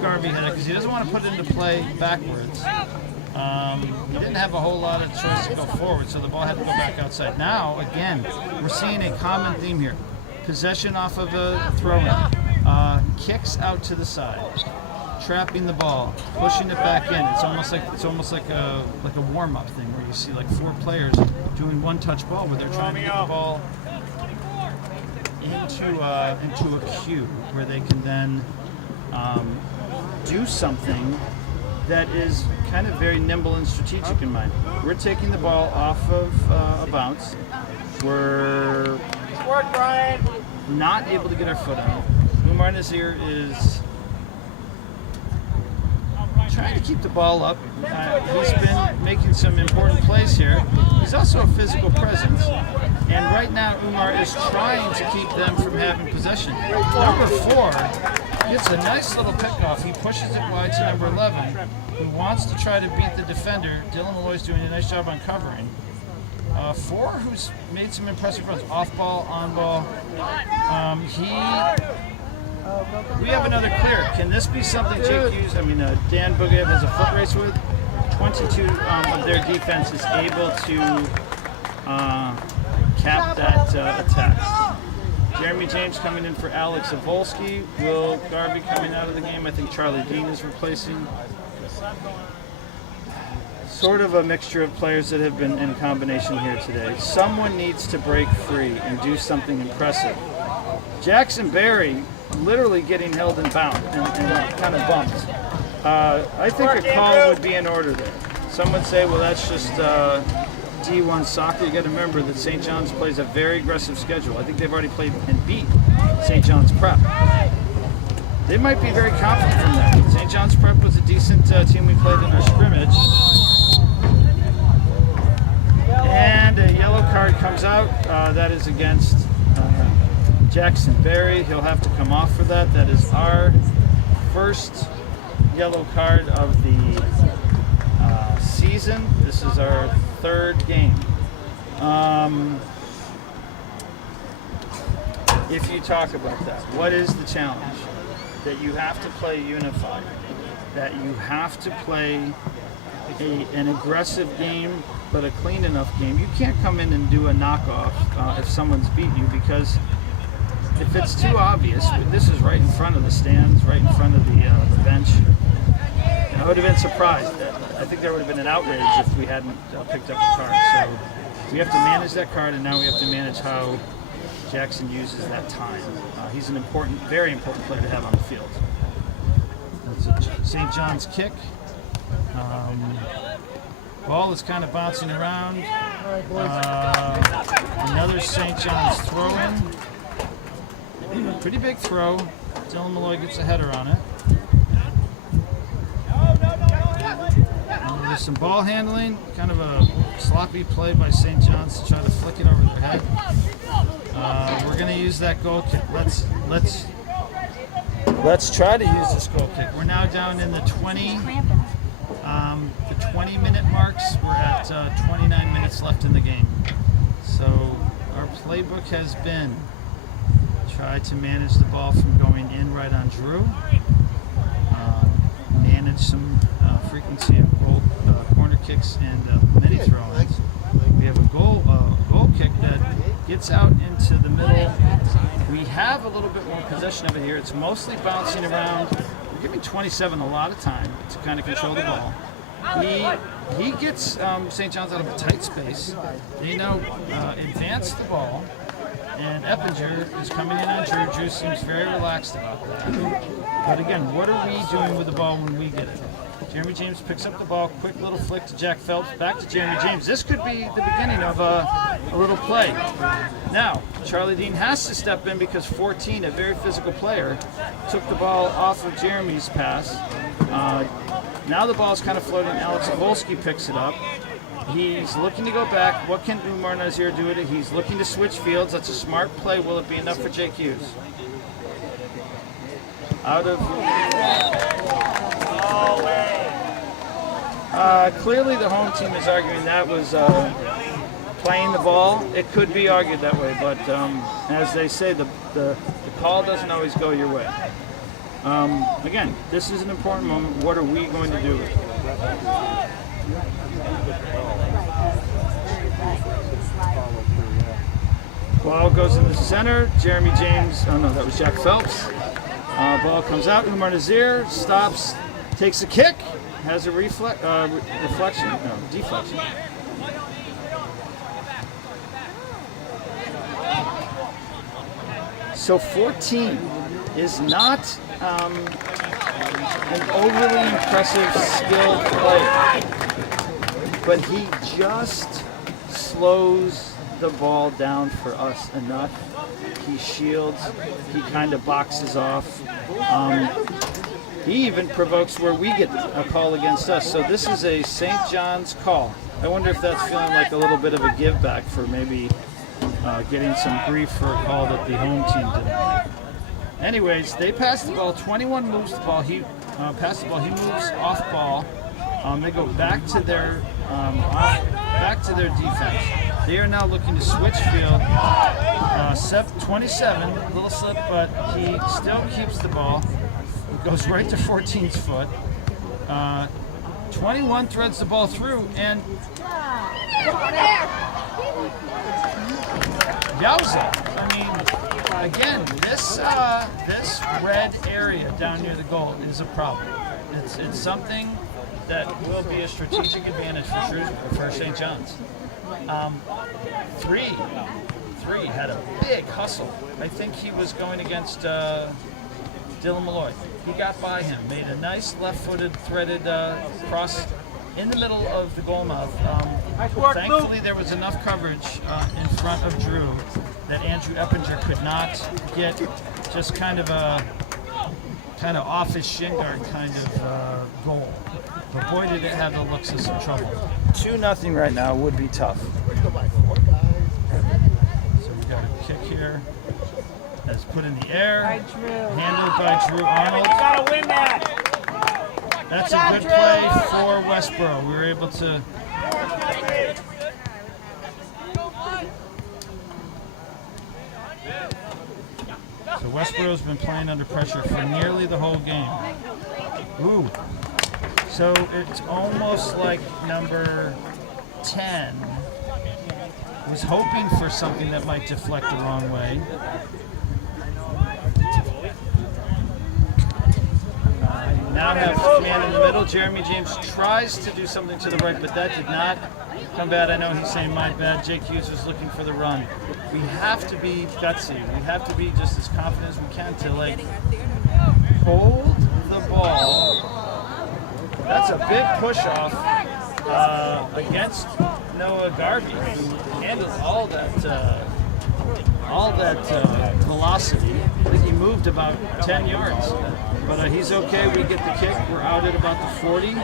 Garvey hit it because he doesn't want to put it into play backwards. He didn't have a whole lot of choice to go forward, so the ball had to go back outside. Now, again, we're seeing a common theme here. Possession off of a throw-in. Kicks out to the side. Trapping the ball, pushing it back in. It's almost like a warm-up thing where you see like 4 players doing one-touch ball where they're trying to get the ball into a cue where they can then do something that is kind of very nimble and strategic in mind. We're taking the ball off of a bounce. We're not able to get our foot on it. Umar Nazir is trying to keep the ball up. He's been making some important plays here. He's also a physical presence. And right now, Umar is trying to keep them from having possession. Number 4 gets a nice little pickoff. He pushes it wide to number 11, who wants to try to beat the defender. Dylan Malloy's doing a nice job on covering. 4, who's made some impressive runs, off ball, on ball. We have another clear. Can this be something Dan Mcgrath has a foot race with? 22 of their defense is able to cap that attack. Jeremy James coming in for Alex Avolsky. Will Garvey coming out of the game. I think Charlie Dean is replacing. Sort of a mixture of players that have been in combination here today. Someone needs to break free and do something impressive. Jackson Berry literally getting held and bound and kind of bumped. I think a call would be in order there. Some would say, well, that's just D1 soccer. You got to remember that St. John's plays a very aggressive schedule. I think they've already played and beat St. John's Prep. They might be very confident from that. St. John's Prep was a decent team we played in our scrimmage. And a yellow card comes out. That is against Jackson Berry. He'll have to come off for that. That is our first yellow card of the season. This is our third game. If you talk about that, what is the challenge? That you have to play unified. That you have to play an aggressive game, but a clean enough game. You can't come in and do a knockoff if someone's beaten you, because if it's too obvious, this is right in front of the stands, right in front of the bench. I would have been surprised. I think there would have been an outrage if we hadn't picked up the card. So we have to manage that card, and now we have to manage how Jackson uses that time. He's an important, very important player to have on the field. That's a St. John's kick. Ball is kind of bouncing around. Another St. John's throw-in. Pretty big throw. Dylan Malloy gets a header on it. There's some ball handling, kind of a sloppy play by St. John's to try to flick it over their head. We're going to use that goal kick. Let's try to use this goal kick. We're now down in the 20-minute marks. We're at 29 minutes left in the game. So our playbook has been try to manage the ball from going in right on Drew. Manage some frequency of corner kicks and many throw-ins. We have a goal kick that gets out into the middle. We have a little bit more possession of it here. It's mostly bouncing around. We're giving 27 a lot of time to kind of control the ball. He gets St. John's out of a tight space. They now advance the ball, and Eppinger is coming in on Drew. Drew seems very relaxed about that. But again, what are we doing with the ball when we get it? Jeremy James picks up the ball, quick little flick to Jack Phelps, back to Jeremy James. This could be the beginning of a little play. Now, Charlie Dean has to step in because 14, a very physical player, took the ball off of Jeremy's pass. Now the ball is kind of floating. Alex Volsky picks it up. He's looking to go back. What can Umar Nazir do with it? He's looking to switch fields. That's a smart play. Will it be enough for Jake Hughes? Out of... clearly the home team is arguing that was playing the ball. It could be argued that way, but as they say, the call doesn't always go your way. Again, this is an important moment. What are we going to do with it? Ball goes in the center. Jeremy James, oh no, that was Jack Phelps. Ball comes out. Umar Nazir stops, takes a kick, has a deflection. So 14 is not an overly impressive skilled player, but he just slows the ball down for us enough. He shields, he kind of boxes off. He even provokes where we get a call against us. So this is a St. John's call. I wonder if that's feeling like a little bit of a give back for maybe getting some grief for a call that the home team did. Anyways, they pass the ball. 21 moves the ball. He passed the ball. He moves off ball. They go back to their defense. They are now looking to switch field. 27, a little slip, but he still keeps the ball. It goes right to 14's foot. 21 threads the ball through, and yowza. I mean, again, this red area down near the goal is a problem. It's something that will be a strategic advantage for St. John's. Three had a big hustle. I think he was going against Dylan Malloy. He got by him, made a nice left-footed threaded cross in the middle of the goal mouth. Thankfully, there was enough coverage in front of Drew that Andrew Eppinger could not get just kind of off his shin guard kind of goal. But boy, did it have the looks of some trouble. 2-0 right now would be tough. So we got a kick here. That's put in the air. Handled by Drew Arnold. You gotta win that. That's a good play for Westborough. We were able to. So Westborough's been playing under pressure for nearly the whole game. Ooh. So it's almost like number 10 was hoping for something that might deflect the wrong way. Now have command in the middle. Jeremy James tries to do something to the right, but that did not come bad. I know he's saying my bad. Jake Hughes was looking for the run. We have to be gutsy. We have to be just as confident as we can to hold the ball. That's a big push off against Noah Garvey, who handled all that velocity. I think he moved about 10 yards. But he's okay. We get the kick. We're out at about the 40.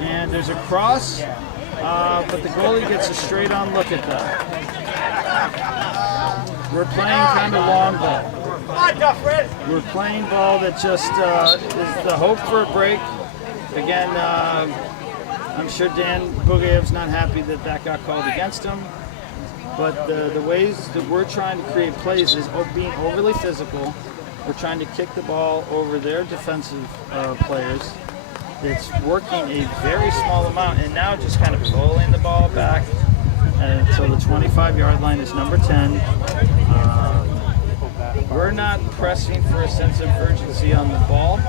And there's a cross, but the goalie gets a straight-on look at that. We're playing kind of long ball. We're playing ball that just is the hope for a break. Again, I'm sure Dan Bugayev's not happy that got called against him. But the ways that we're trying to create plays is being overly physical. We're trying to kick the ball over their defensive players. It's working a very small amount, and now just kind of rolling the ball back. And so the 25-yard line is number 10. We're not pressing for a sense of urgency on the ball.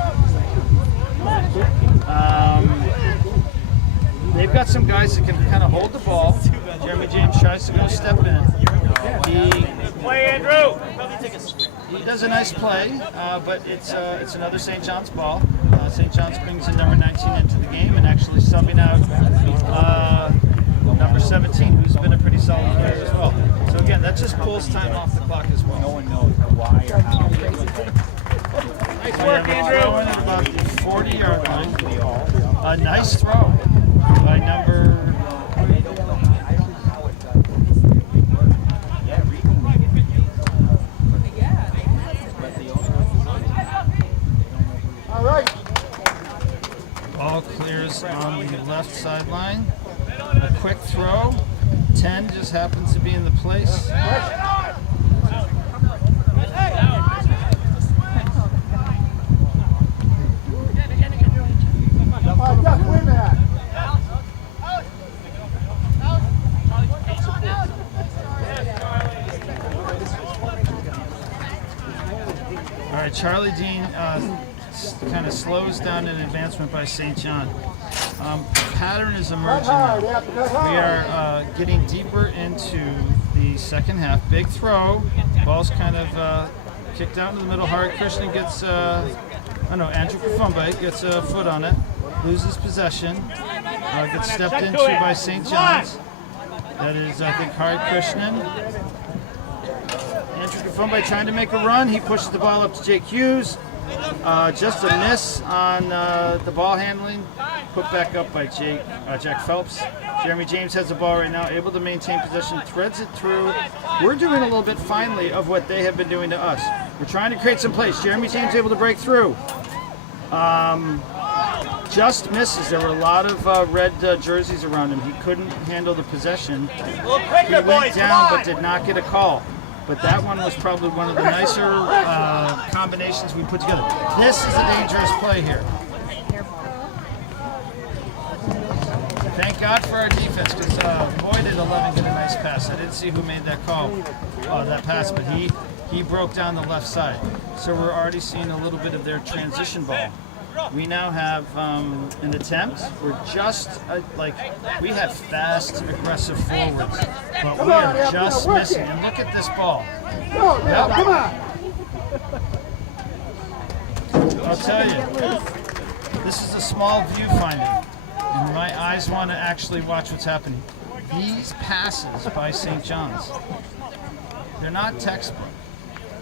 They've got some guys that can kind of hold the ball. Jeremy James tries to go step in. Play, Andrew. He does a nice play, but it's another St. John's ball. St. John's brings in number 19 into the game and actually subbing out number 17, who's been a pretty solid player as well. So again, that just pulls time off the clock as well. No one knows why or how. Nice work, Andrew. At about the 40-yard line. A nice throw by number. Ball clears on the left sideline. A quick throw. 10 just happens to be in the place. All right, Charlie Dean kind of slows down an advancement by St. John. Pattern is emerging now. We are getting deeper into the second half. Big throw. Ball's kind of kicked out into the middle. Hari Krishnan gets, Andrew Kafumbe gets a foot on it. Loses possession. Gets stepped into by St. John's. That is, I think, Hari Krishnan. Andrew Kafumbe trying to make a run. He pushes the ball up to Jake Hughes. Just a miss on the ball handling. Put back up by Jack Phelps. Jeremy James has the ball right now, able to maintain possession, threads it through. We're doing a little bit finally of what they have been doing to us. We're trying to create some plays. Jeremy James able to break through. Just misses. There were a lot of red jerseys around him. He couldn't handle the possession. He went down but did not get a call. But that one was probably one of the nicer combinations we put together. This is a dangerous play here. God for our defense, because boy did 11 get a nice pass. I didn't see who made that call, that pass, but he broke down the left side. So we're already seeing a little bit of their transition ball. We now have an attempt. We're just we have fast, aggressive forwards, but we are just missing. And look at this ball. Yep. Come on. I'll tell you, this is a small viewfinder, and my eyes want to actually watch what's happening. These passes by St. John's, they're not textbook.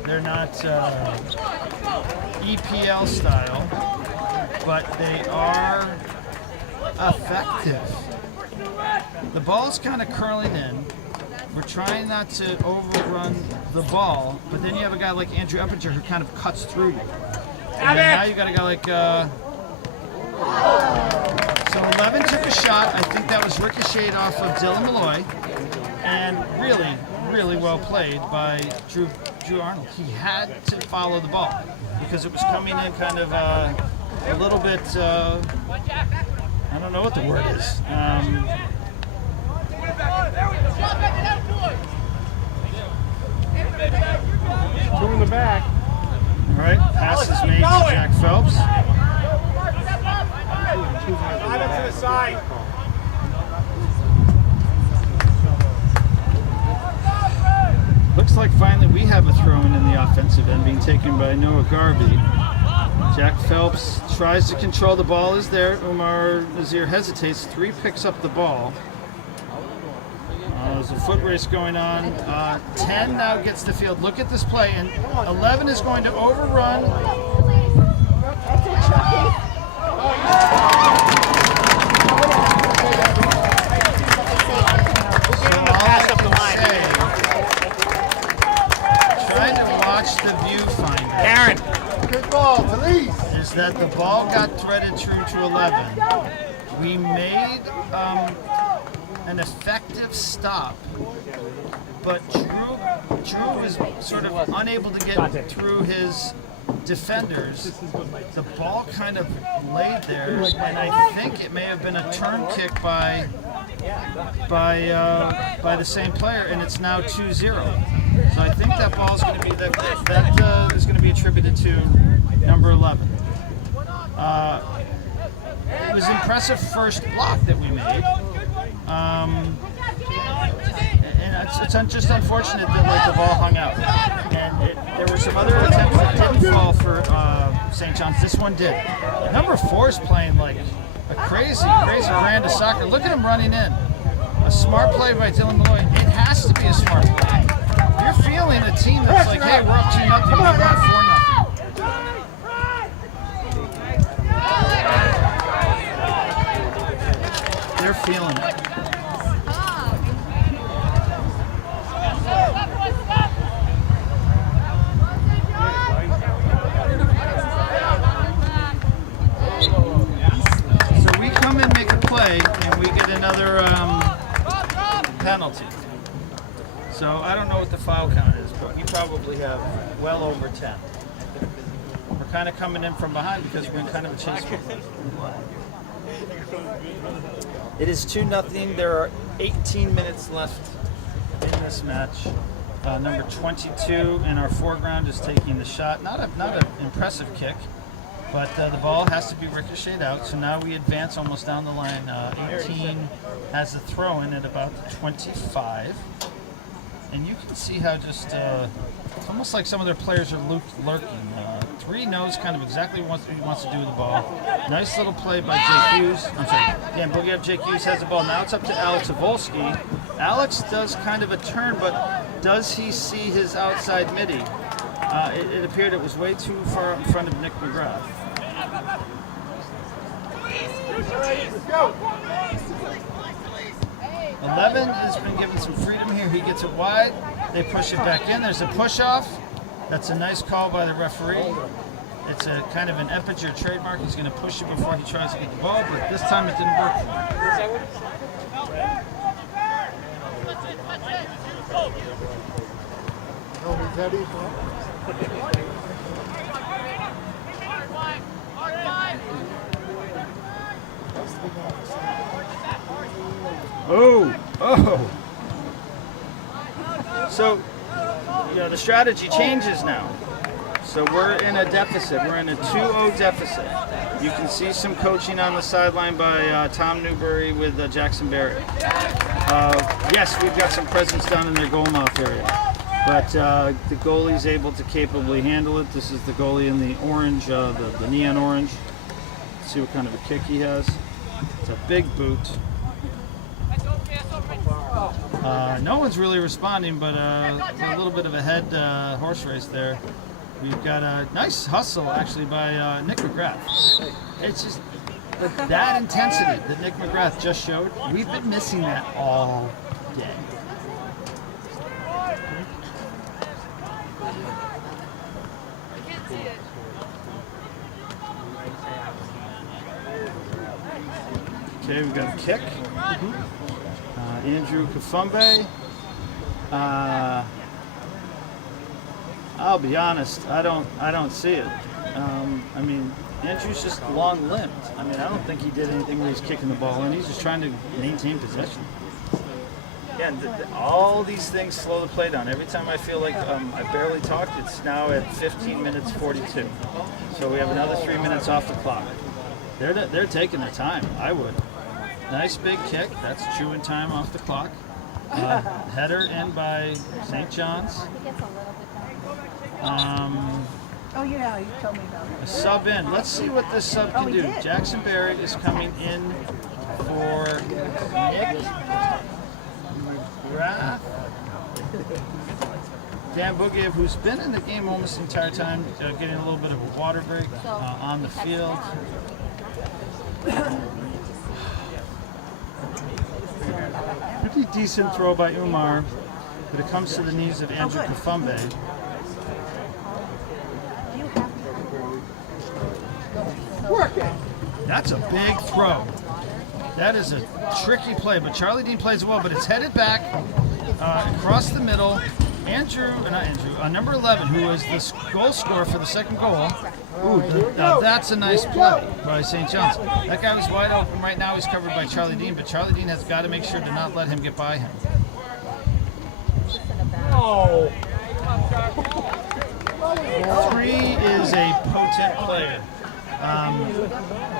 They're not EPL style, but they are effective. The ball's kind of curling in. We're trying not to overrun the ball, but then you have a guy like Andrew Eppinger who kind of cuts through you. And then now you got a guy like so 11 took a shot. I think that was ricocheted off of Dylan Malloy, and really well played by Drew Arnold. He had to follow the ball because it was coming in kind of a little bit, I don't know what the word is. Two in the back. All right, pass is made to Jack Phelps. Drive it to the side. Looks like finally we have a throw-in the offensive end being taken by Noah Garvey. Jack Phelps tries to control the ball. Is there? Umar Nazir hesitates. 3 picks up the ball. There's a foot race going on. 10 now gets the field. Look at this play. And 11 is going to overrun. That's it, Chucky. Trying to watch the viewfinder. Aaron. Good ball, Talise. Is that the ball got threaded through to 11. We made an effective stop, but Drew was sort of unable to get through his defenders. The ball kind of laid there, and I think it may have been a turn kick by the same player, and it's now 2-0. So I think that ball is going to be that is going to be attributed to number 11. It was impressive first block that we made. And it's just unfortunate that the ball hung out. And there were some other attempts that didn't fall for St. John's. This one did. Number 4 is playing like a crazy brand of soccer. Look at him running in. A smart play by Dylan Malloy. It has to be a smart play. You're feeling a team that's like, hey, we're up 2-0, we're up 4-0. They're feeling it. So we come and make a play, and we get another penalty. So I don't know what the foul count is, but we probably have well over 10. We're kind of coming in from behind because we're in kind of a chase mode. It is 2-0. There are 18 minutes left in this match. Number 22 in our foreground is taking the shot. Not an impressive kick, but the ball has to be ricocheted out. So now we advance almost down the line. 18 has a throw in at about 25. And you can see how just it's almost like some of their players are lurking. 3 knows kind of exactly what he wants to do with the ball. Nice little play by Jake Hughes. I'm sorry. Yeah, Boogie up. Jake Hughes has the ball. Now it's up to Alex Avolsky. Alex does kind of a turn, but does he see his outside midi? It appeared it was way too far in front of Nick Mcgrath. Let's go. 11 has been given some freedom here. He gets it wide. They push it back in. There's a push-off. That's a nice call by the referee. It's a kind of an Eppinger trademark. He's going to push it before he tries to get the ball, but this time it didn't work. No, he's heavy. Oh, oh. So, the strategy changes now. So we're in a deficit. We're in a 2-0 deficit. You can see some coaching on the sideline by Tom Newberry with Jackson Berry. Yes, we've got some presence down in their goal mouth area, but the goalie's able to capably handle it. This is the goalie in the orange, the neon orange. Let's see what kind of a kick he has. It's a big boot. No one's really responding, but a little bit of a head horse race there. We've got a nice hustle, actually, by Nick Mcgrath. It's just that intensity that Nick Mcgrath just showed. We've been missing that all day. Okay, we've got a kick. Andrew Kafumbe. I'll be honest, I don't see it. I mean, Andrew's just long-limbed. I mean, I don't think he did anything where he's kicking the ball in. He's just trying to maintain possession. Yeah, and all these things slow the play down. Every time I feel like I barely talked, it's now at 15 minutes 42. So we have another 3 minutes off the clock. They're taking their time. I would. Nice big kick. That's chewing time off the clock. Header in by St. John's. Oh yeah, you told me about A sub in. Let's see what this sub can do. Jackson Berry is coming in for Nick Mcgrath. Dan Bugiev, who's been in the game almost the entire time, getting a little bit of a water break on the field. Pretty decent throw by Umar, but it comes to the knees of Andrew Kafumbe. That's a big throw. That is a tricky play, but Charlie Dean plays it well, but it's headed back across the middle. Number 11, who was the goal scorer for the second goal. Ooh, that's a nice play by St. John's. That guy was wide open. Right now he's covered by Charlie Dean, but Charlie Dean has got to make sure to not let him get by him. Oh. 3 is a potent player.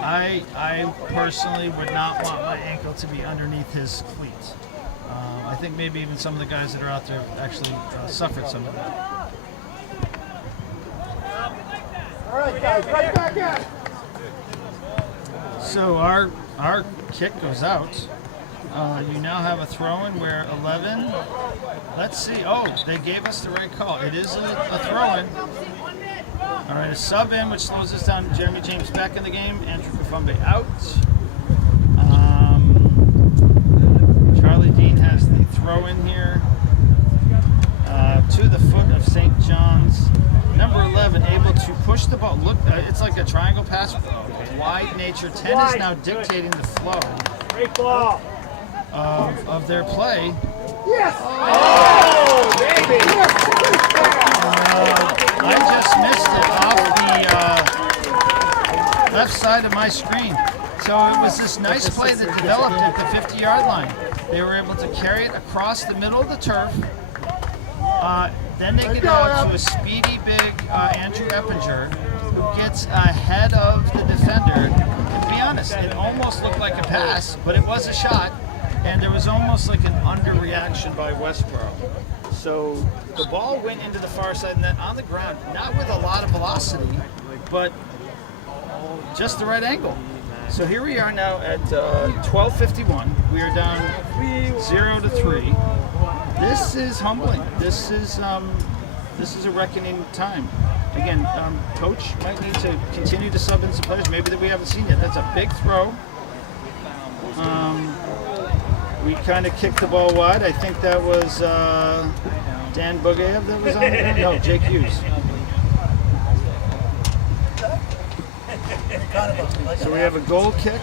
I personally would not want my ankle to be underneath his cleat. I think maybe even some of the guys that are out there actually suffered some of that. All right, guys, right back at it. So our kick goes out. You now have a throw-in where 11. Let's see. Oh, they gave us the right call. It is a throw-in. All right, a sub in, which slows us down. Jeremy James back in the game. Andrew Kafumbe out. Charlie Dean has the throw in here to the foot of St. John's. Number 11 able to push the ball. Look, it's like a triangle pass with wide nature. 10 is now dictating the flow of their play. Yes! Oh, baby! I just missed it off the left side of my screen. So it was this nice play that developed at the 50-yard line. They were able to carry it across the middle of the turf. Then they get out to a speedy, big Andrew Eppinger, who gets ahead of the defender. To be honest, it almost looked like a pass, but it was a shot. And there was almost like an underreaction by Westborough. So the ball went into the far side net on the ground, not with a lot of velocity, but just the right angle. So here we are now at 12:51. We are down 0-3. This is humbling. This is a reckoning time. Again, coach might need to continue to sub in some players, maybe that we haven't seen yet. That's a big throw. We kind of kicked the ball wide. I think that was Dan Bugiev that was on there. No, Jake Hughes. So we have a goal kick.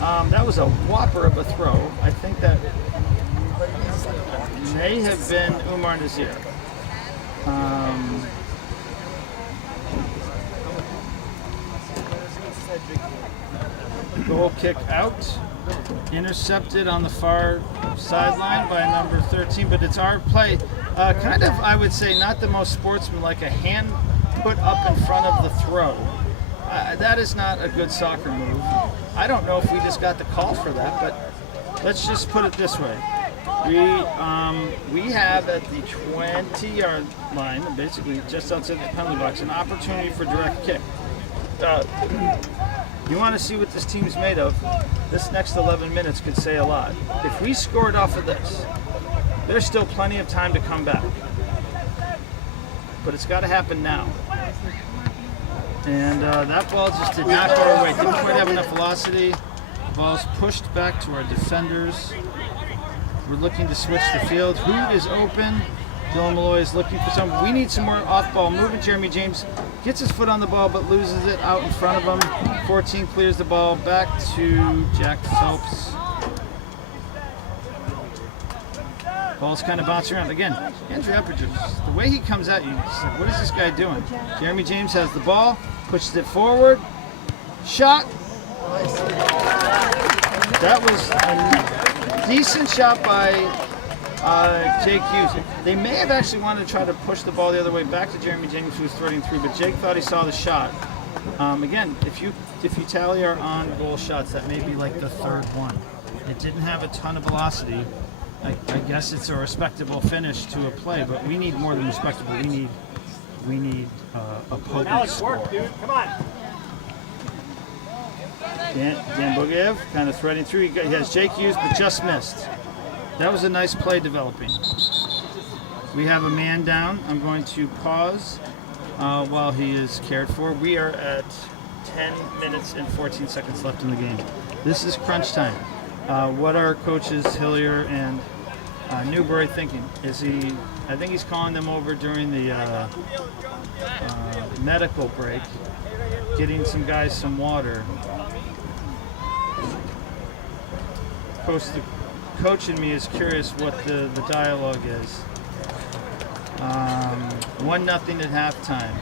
That was a whopper of a throw. I think that may have been Umar Nazir. Goal kick out. Intercepted on the far sideline by number 13, but it's our play. Kind of, I would say, not the most sportsmanlike, a hand put up in front of the throw. That is not a good soccer move. I don't know if we just got the call for that, but let's just put it this way. We have at the 20-yard line, basically just outside the penalty box, an opportunity for direct kick. You want to see what this team's made of? This next 11 minutes could say a lot. If we scored off of this, there's still plenty of time to come back. But it's got to happen now. And that ball just did not go our way. Didn't quite have enough velocity. Ball's pushed back to our defenders. We're looking to switch the field. Who is open? Dylan Malloy is looking for some. We need some more off-ball movement. Jeremy James gets his foot on the ball but loses it out in front of him. 14 clears the ball back to Jack Phelps. Ball's kind of bouncing around. Again, Andrew Eppinger, the way he comes at you, it's like, what is this guy doing? Jeremy James has the ball, pushes it forward, shot. That was a decent shot by Jake Hughes. They may have actually wanted to try to push the ball the other way back to Jeremy James, who was threading through, but Jake thought he saw the shot. Again, if you tally our on-goal shots, that may be like the third one. It didn't have a ton of velocity. I guess it's a respectable finish to a play, but we need more than respectable. We need a potent score. Work, dude. Come on. Dan Bugayev kind of threading through. He has Jake Hughes, but just missed. That was a nice play developing. We have a man down. I'm going to pause while he is cared for. We are at 10 minutes and 14 seconds left in the game. This is crunch time. What are coaches Hillier and Newbury thinking? I think he's calling them over during the medical break, getting some guys some water. The coach in me is curious what the dialogue is. 1-0 at halftime.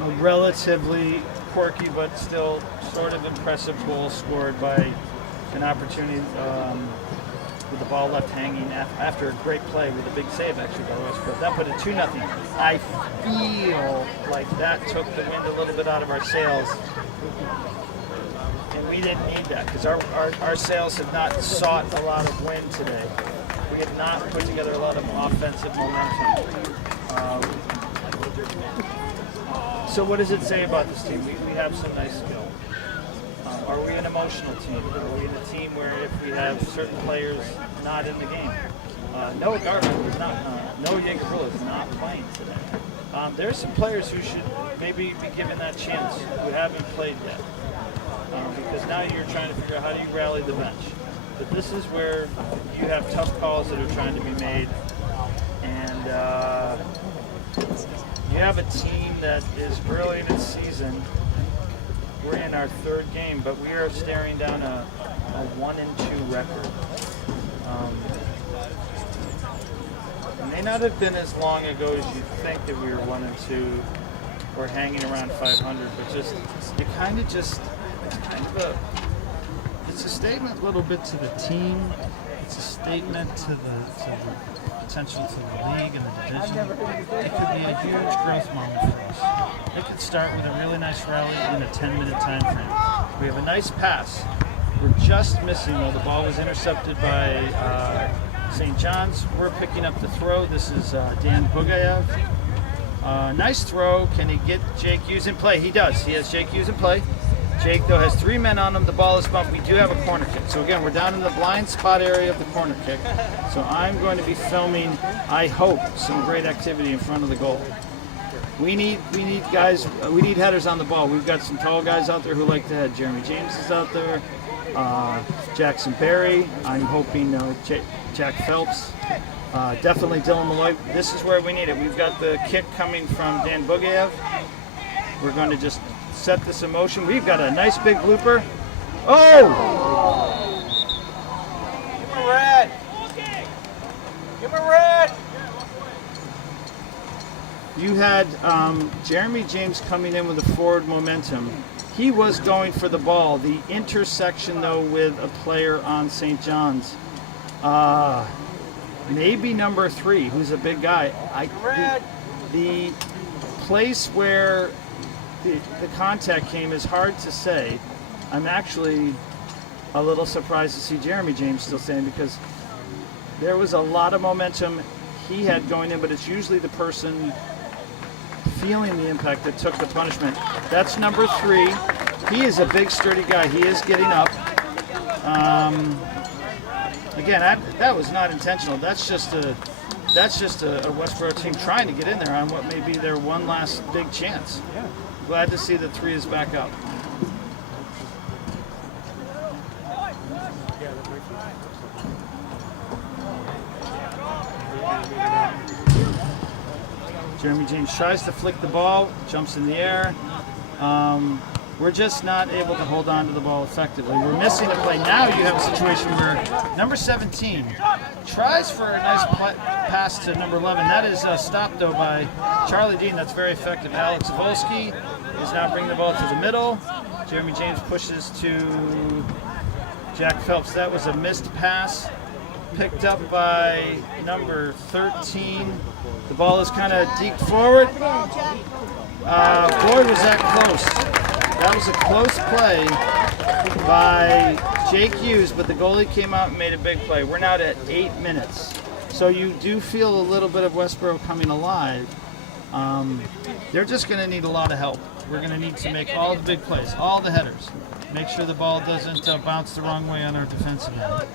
A relatively quirky but still sort of impressive goal scored by an opportunity with the ball left hanging after a great play with a big save actually by Westborough. That put it 2-0. I feel like that took the wind a little bit out of our sails. And we didn't need that because our sails have not sought a lot of wind today. We have not put together a lot of offensive momentum. So what does it say about this team? We have some nice skill. Are we an emotional team? Are we a team where if we have certain players not in the game? Noah Garber is not, Noah Yankerville is not playing today. There's some players who should maybe be given that chance who haven't played yet. Because now you're trying to figure out how do you rally the bench. But this is where you have tough calls that are trying to be made. And you have a team that is early in its season. We're in our third game, but we are staring down a 1-2 record. It may not have been as long ago as you think that we were 1-2 or hanging around 500, but just you kind of just it's a statement a little bit to the team. It's a statement to the potential to the league and the division. It could be a huge growth moment for us. It could start with a really nice rally in a 10-minute time frame. We have a nice pass. We're just missing though. The ball was intercepted by St. John's. We're picking up the throw. This is Dan Bugayev. Nice throw. Can he get Jake Hughes in play? He does. He has Jake Hughes in play. Jake, though, has 3 men on him. The ball is bumped. We do have a corner kick. So, again, we're down in the blind spot area of the corner kick. So I'm going to be filming, I hope, some great activity in front of the goal. We need guys, we need headers on the ball. We've got some tall guys out there who like to head. Jeremy James is out there. Jackson Berry. I'm hoping Jack Phelps. Definitely Dylan Malloy. This is where we need it. We've got the kick coming from Dan Bugayev. We're going to just set this in motion. We've got a nice big blooper. Oh! Give him a red. Give him a red. you had Jeremy James coming in with a forward momentum. He was going for the ball. The intersection, though, with a player on St. John's. Maybe number 3, who's a big guy. The place where the contact came is hard to say. I'm actually a little surprised to see Jeremy James still staying because there was a lot of momentum he had going in, but it's usually the person feeling the impact that took the punishment. That's number 3. He is a big, sturdy guy. He is getting up. Again, that was not intentional. That's just a Westborough team trying to get in there on what may be their one last big chance. Glad to see that 3 is back up. Jeremy James tries to flick the ball, jumps in the air. We're just not able to hold on to the ball effectively. We're missing a play. Now you have a situation where number 17 tries for a nice pass to number 11. That is stopped, though, by Charlie Dean. That's very effective. Alex Volsky is now bringing the ball to the middle. Jeremy James pushes to Jack Phelps. That was a missed pass picked up by number 13. The ball is kind of deked forward. Boy, was that close. That was a close play by Jake Hughes, but the goalie came out and made a big play. We're now at 8 minutes. So you do feel a little bit of Westborough coming alive. They're just going to need a lot of help. We're going to need to make all the big plays, all the headers. Make sure the ball doesn't bounce the wrong way on our defensive end.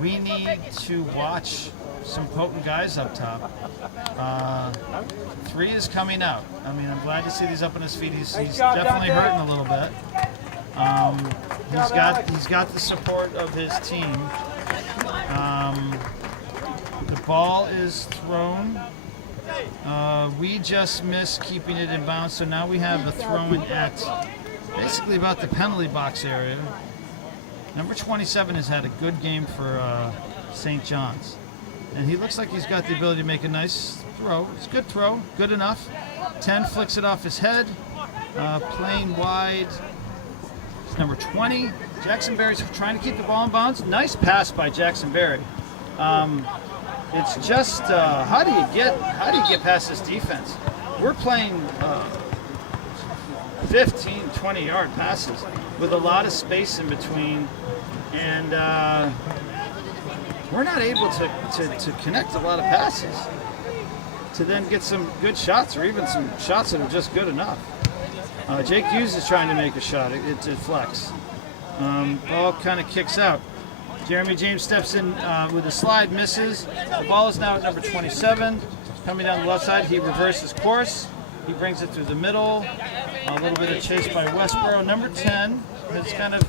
We need to watch some potent guys up top. 3 is coming out. I mean, I'm glad to see he's up on his feet. He's definitely hurting a little bit. He's got the support of his team. The ball is thrown. We just missed keeping it in bounds, so now we have a throw-in at basically about the penalty box area. Number 27 has had a good game for St. John's. And he looks like he's got the ability to make a nice throw. It's a good throw, good enough. 10 flicks it off his head, playing wide. It's number 20. Jackson Berry's trying to keep the ball in bounds. Nice pass by Jackson Berry. It's just how do you get past this defense? We're playing 15, 20-yard passes with a lot of space in between, and we're not able to connect a lot of passes to then get some good shots or even some shots that are just good enough. Jake Hughes is trying to make a shot. It deflects. Ball kind of kicks out. Jeremy James steps in with a slide, misses. The ball is now at number 27. Coming down the left side, he reverses course. He brings it through the middle. A little bit of chase by Westborough. Number 10 has kind of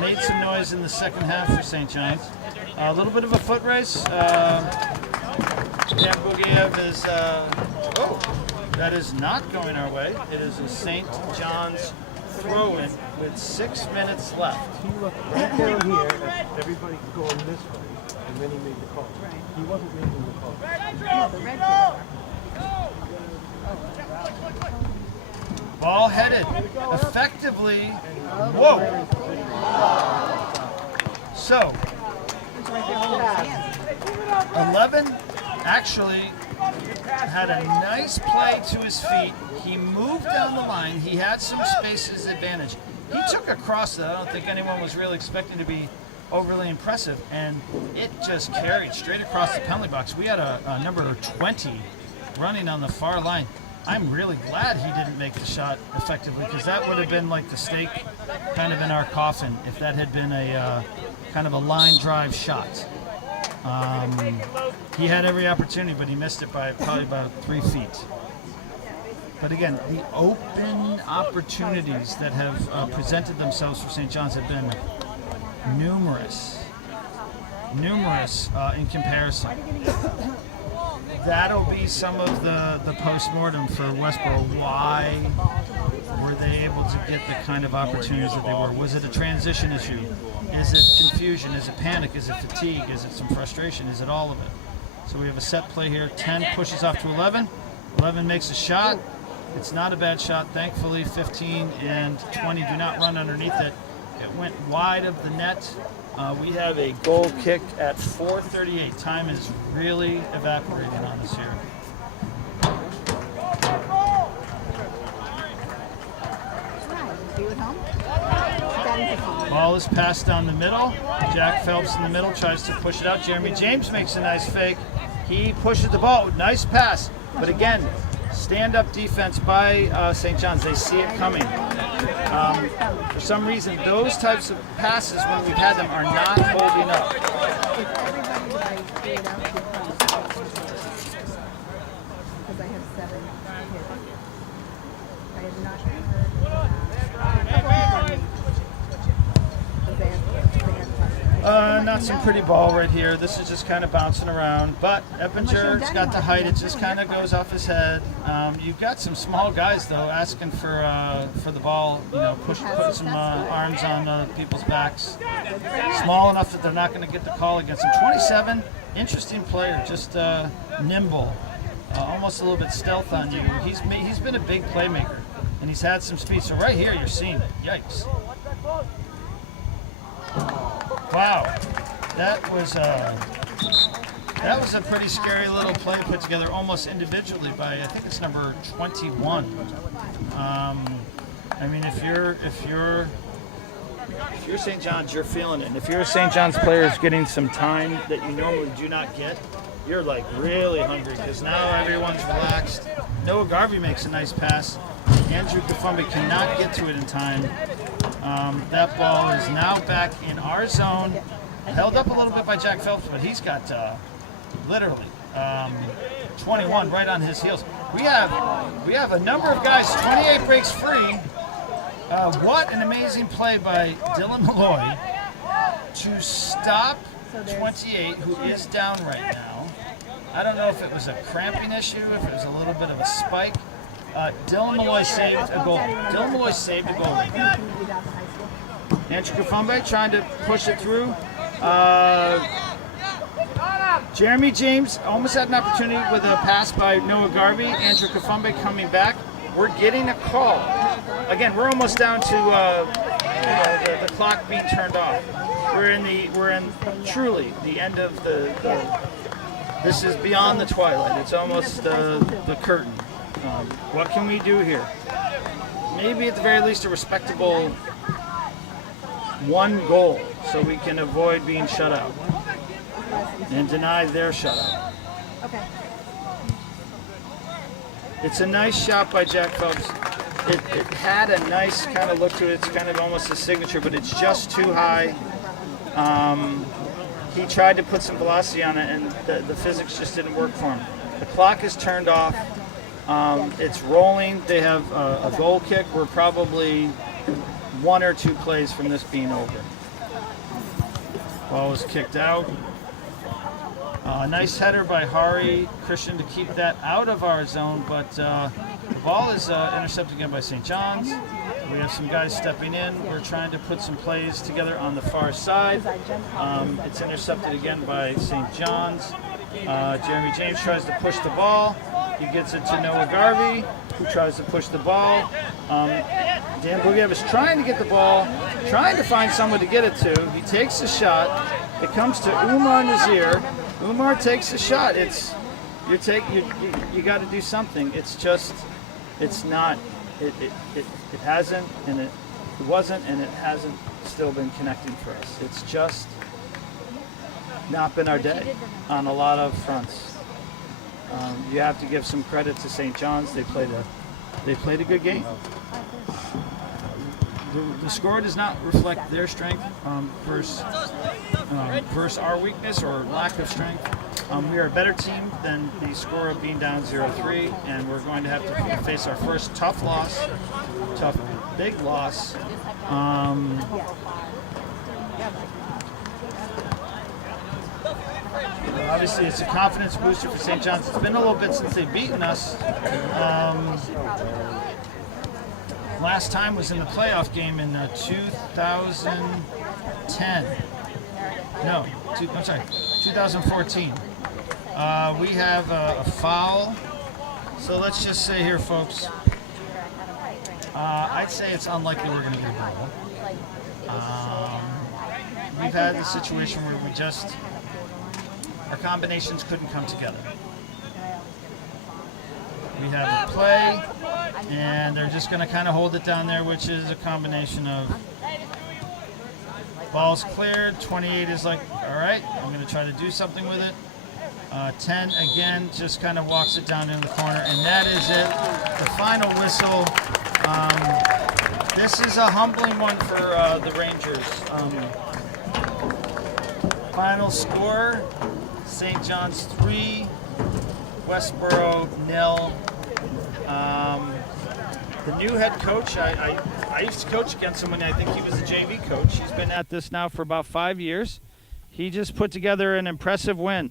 made some noise in the second half for St. John's. A little bit of a foot race. Dan Bugiev is, that is not going our way. It is a St. John's throw-in with 6 minutes left. He looked right down here at everybody going this way, and then he made the call. He wasn't making the call. Ball headed effectively. Whoa! So, 11 actually had a nice play to his feet. He moved down the line. He had some space at his advantage. He took a cross that I don't think anyone was really expecting to be overly impressive, and it just carried straight across the penalty box. We had a number 20 running on the far line. I'm really glad he didn't make the shot effectively, because that would have been like the stake kind of in our coffin if that had been a kind of a line drive shot. He had every opportunity, but he missed it by probably about 3 feet. But again, the open opportunities that have presented themselves for St. John's have been numerous in comparison. That'll be some of the post-mortem for Westborough. Why were they able to get the kind of opportunities that they were? Was it a transition issue? Is it confusion? Is it panic? Is it fatigue? Is it some frustration? Is it all of it? So we have a set play here. 10 pushes off to 11. 11 makes a shot. It's not a bad shot. Thankfully, 15 and 20 do not run underneath it. It went wide of the net. We have a goal kick at 4:38. Time is really evaporating on us here. Ball is passed down the middle. Jack Phelps in the middle tries to push it out. Jeremy James makes a nice fake. He pushes the ball. Nice pass. But again, stand-up defense by St. John's. They see it coming. For some reason, those types of passes, when we've had them, are not holding up. Because I have 7 kids. I have not heard Not some pretty ball right here. This is just kind of bouncing around. But Eppinger's got the height. It just kind of goes off his head. You've got some small guys, though, asking for the ball, putting some arms on people's backs. Small enough that they're not going to get the call against him. 27, interesting player, just nimble. Almost a little bit stealth on you. He's been a big playmaker, and he's had some speed. So right here, you're seeing it. Yikes. Wow, that was a pretty scary little play put together almost individually by, I think it's number 21. I mean, if you're St. John's, you're feeling it. And if you're a St. John's player who's getting some time that you normally do not get, you're like really hungry because now everyone's relaxed. Noah Garvey makes a nice pass. Andrew Kafumbi cannot get to it in time. That ball is now back in our zone. Held up a little bit by Jack Phelps, but he's got literally 21 right on his heels. We have a number of guys. 28 breaks free. What an amazing play by Dylan Malloy to stop 28, who is down right now. I don't know if it was a cramping issue, if it was a little bit of a spike. Dylan Malloy saved a goal. Dylan Malloy saved a goal. Andrew Kafumbe trying to push it through. Jeremy James almost had an opportunity with a pass by Noah Garvey. Andrew Kafumbe coming back. We're getting a call. Again, we're almost down to the clock being turned off. We're in truly the end of the this is beyond the twilight. It's almost the curtain. What can we do here? Maybe at the very least a respectable 1 goal so we can avoid being shut out and deny their shutout. Okay. It's a nice shot by Jack Phelps. It had a nice kind of look to it. It's kind of almost a signature, but it's just too high. He tried to put some velocity on it, and the physics just didn't work for him. The clock is turned off. It's rolling. They have a goal kick. We're probably 1 or 2 plays from this being over. Ball was kicked out. Nice header by Hari Christian to keep that out of our zone, but the ball is intercepted again by St. John's. We have some guys stepping in. We're trying to put some plays together on the far side. It's intercepted again by St. John's. Jeremy James tries to push the ball. He gets it to Noah Garvey, who tries to push the ball. Dan Bugiev is trying to get the ball, trying to find someone to get it to. He takes a shot. It comes to Umar Nazir. Umar takes a shot. You got to do something. It's not. It hasn't, and it wasn't, and it hasn't still been connecting for us. It's just not been our day on a lot of fronts. You have to give some credit to St. John's. They played a good game. The score does not reflect their strength versus our weakness or lack of strength. We are a better team than the score of being down 0-3, and we're going to have to face our first tough big loss. Obviously, it's a confidence booster for St. John's. It's been a little bit since they've beaten us. Last time was in the playoff game in 2010. No, I'm sorry, 2014. We have a foul. So let's just say here, folks, I'd say it's unlikely we're going to get a goal. We've had the situation where our combinations couldn't come together. We have a play, and they're just going to kind of hold it down there, which is a combination of ball's cleared, 28 is like, all right, I'm going to try to do something with it. 10, again, just kind of walks it down in the corner, and that is it. The final whistle. This is a humbling one for the Rangers. Final score, St. John's 3, Westborough 0. The new head coach, I used to coach against him when I think he was a JV coach. He's been at this now for about 5 years. He just put together an impressive win.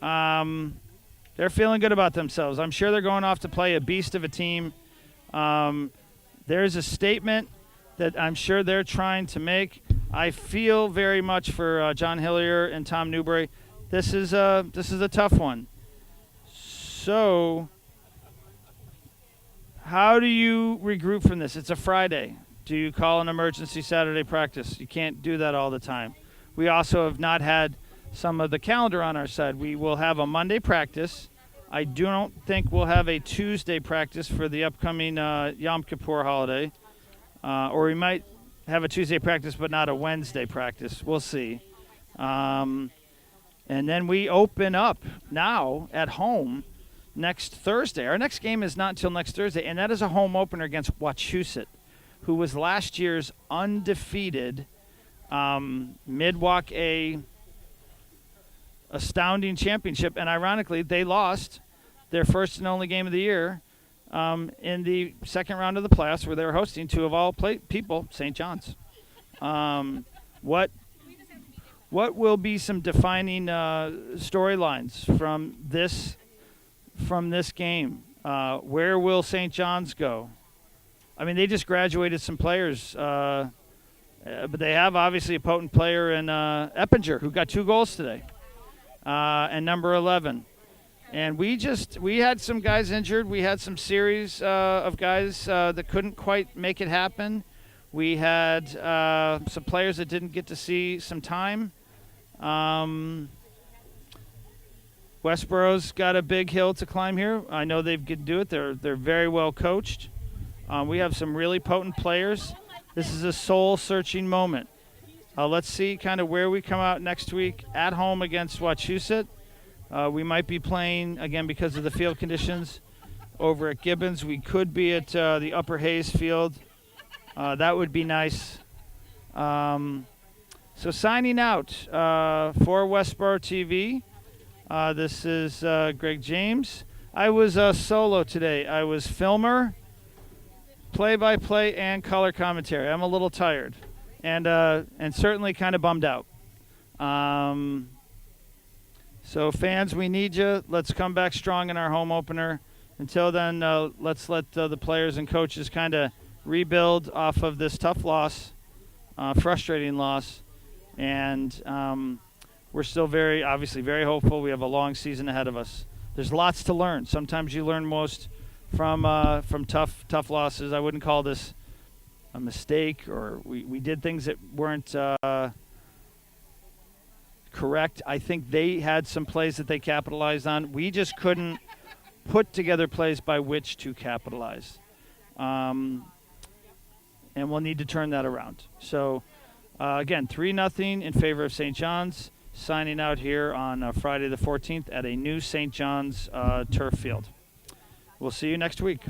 They're feeling good about themselves. I'm sure they're going off to play a beast of a team. There's a statement that I'm sure they're trying to make. I feel very much for John Hillier and Tom Newbury. This is a tough one. So, how do you regroup from this? It's a Friday. Do you call an emergency Saturday practice? You can't do that all the time. We also have not had some of the calendar on our side. We will have a Monday practice. I don't think we'll have a Tuesday practice for the upcoming Yom Kippur holiday. Or we might have a Tuesday practice but not a Wednesday practice. We'll see. And then we open up now at home next Thursday. Our next game is not until next Thursday, and that is a home opener against Wachusett, who was last year's undefeated Midwalk astounding championship. And ironically, they lost their first and only game of the year in the second round of the playoffs, where they were hosting, to of all people, St. John's. What will be some defining storylines from this game? Where will St. John's go? I mean, they just graduated some players, but they have obviously a potent player in Eppinger, who got 2 goals today, and number 11. And we had some guys injured. We had some series of guys that couldn't quite make it happen. We had some players that didn't get to see some time. Westborough's got a big hill to climb here. I know they can do it. They're very well coached. We have some really potent players. This is a soul-searching moment. Let's see kind of where we come out next week at home against Wachusett. We might be playing, again, because of the field conditions, over at Gibbons. We could be at the Upper Hayes Field. That would be nice. So signing out for Westborough TV, this is Greg James. I was solo today. I was filmer, play-by-play, and color commentary. I'm a little tired and certainly kind of bummed out. So fans, we need you. Let's come back strong in our home opener. Until then, let's let the players and coaches kind of rebuild off of this tough loss, frustrating loss. And we're still obviously very hopeful. We have a long season ahead of us. There's lots to learn. Sometimes you learn most from tough losses. I wouldn't call this a mistake, or we did things that weren't correct. I think they had some plays that they capitalized on. We just couldn't put together plays by which to capitalize. And we'll need to turn that around. So, again, 3-0 in favor of St. John's, signing out here on Friday the 14th at a new St. John's turf field. We'll see you next week.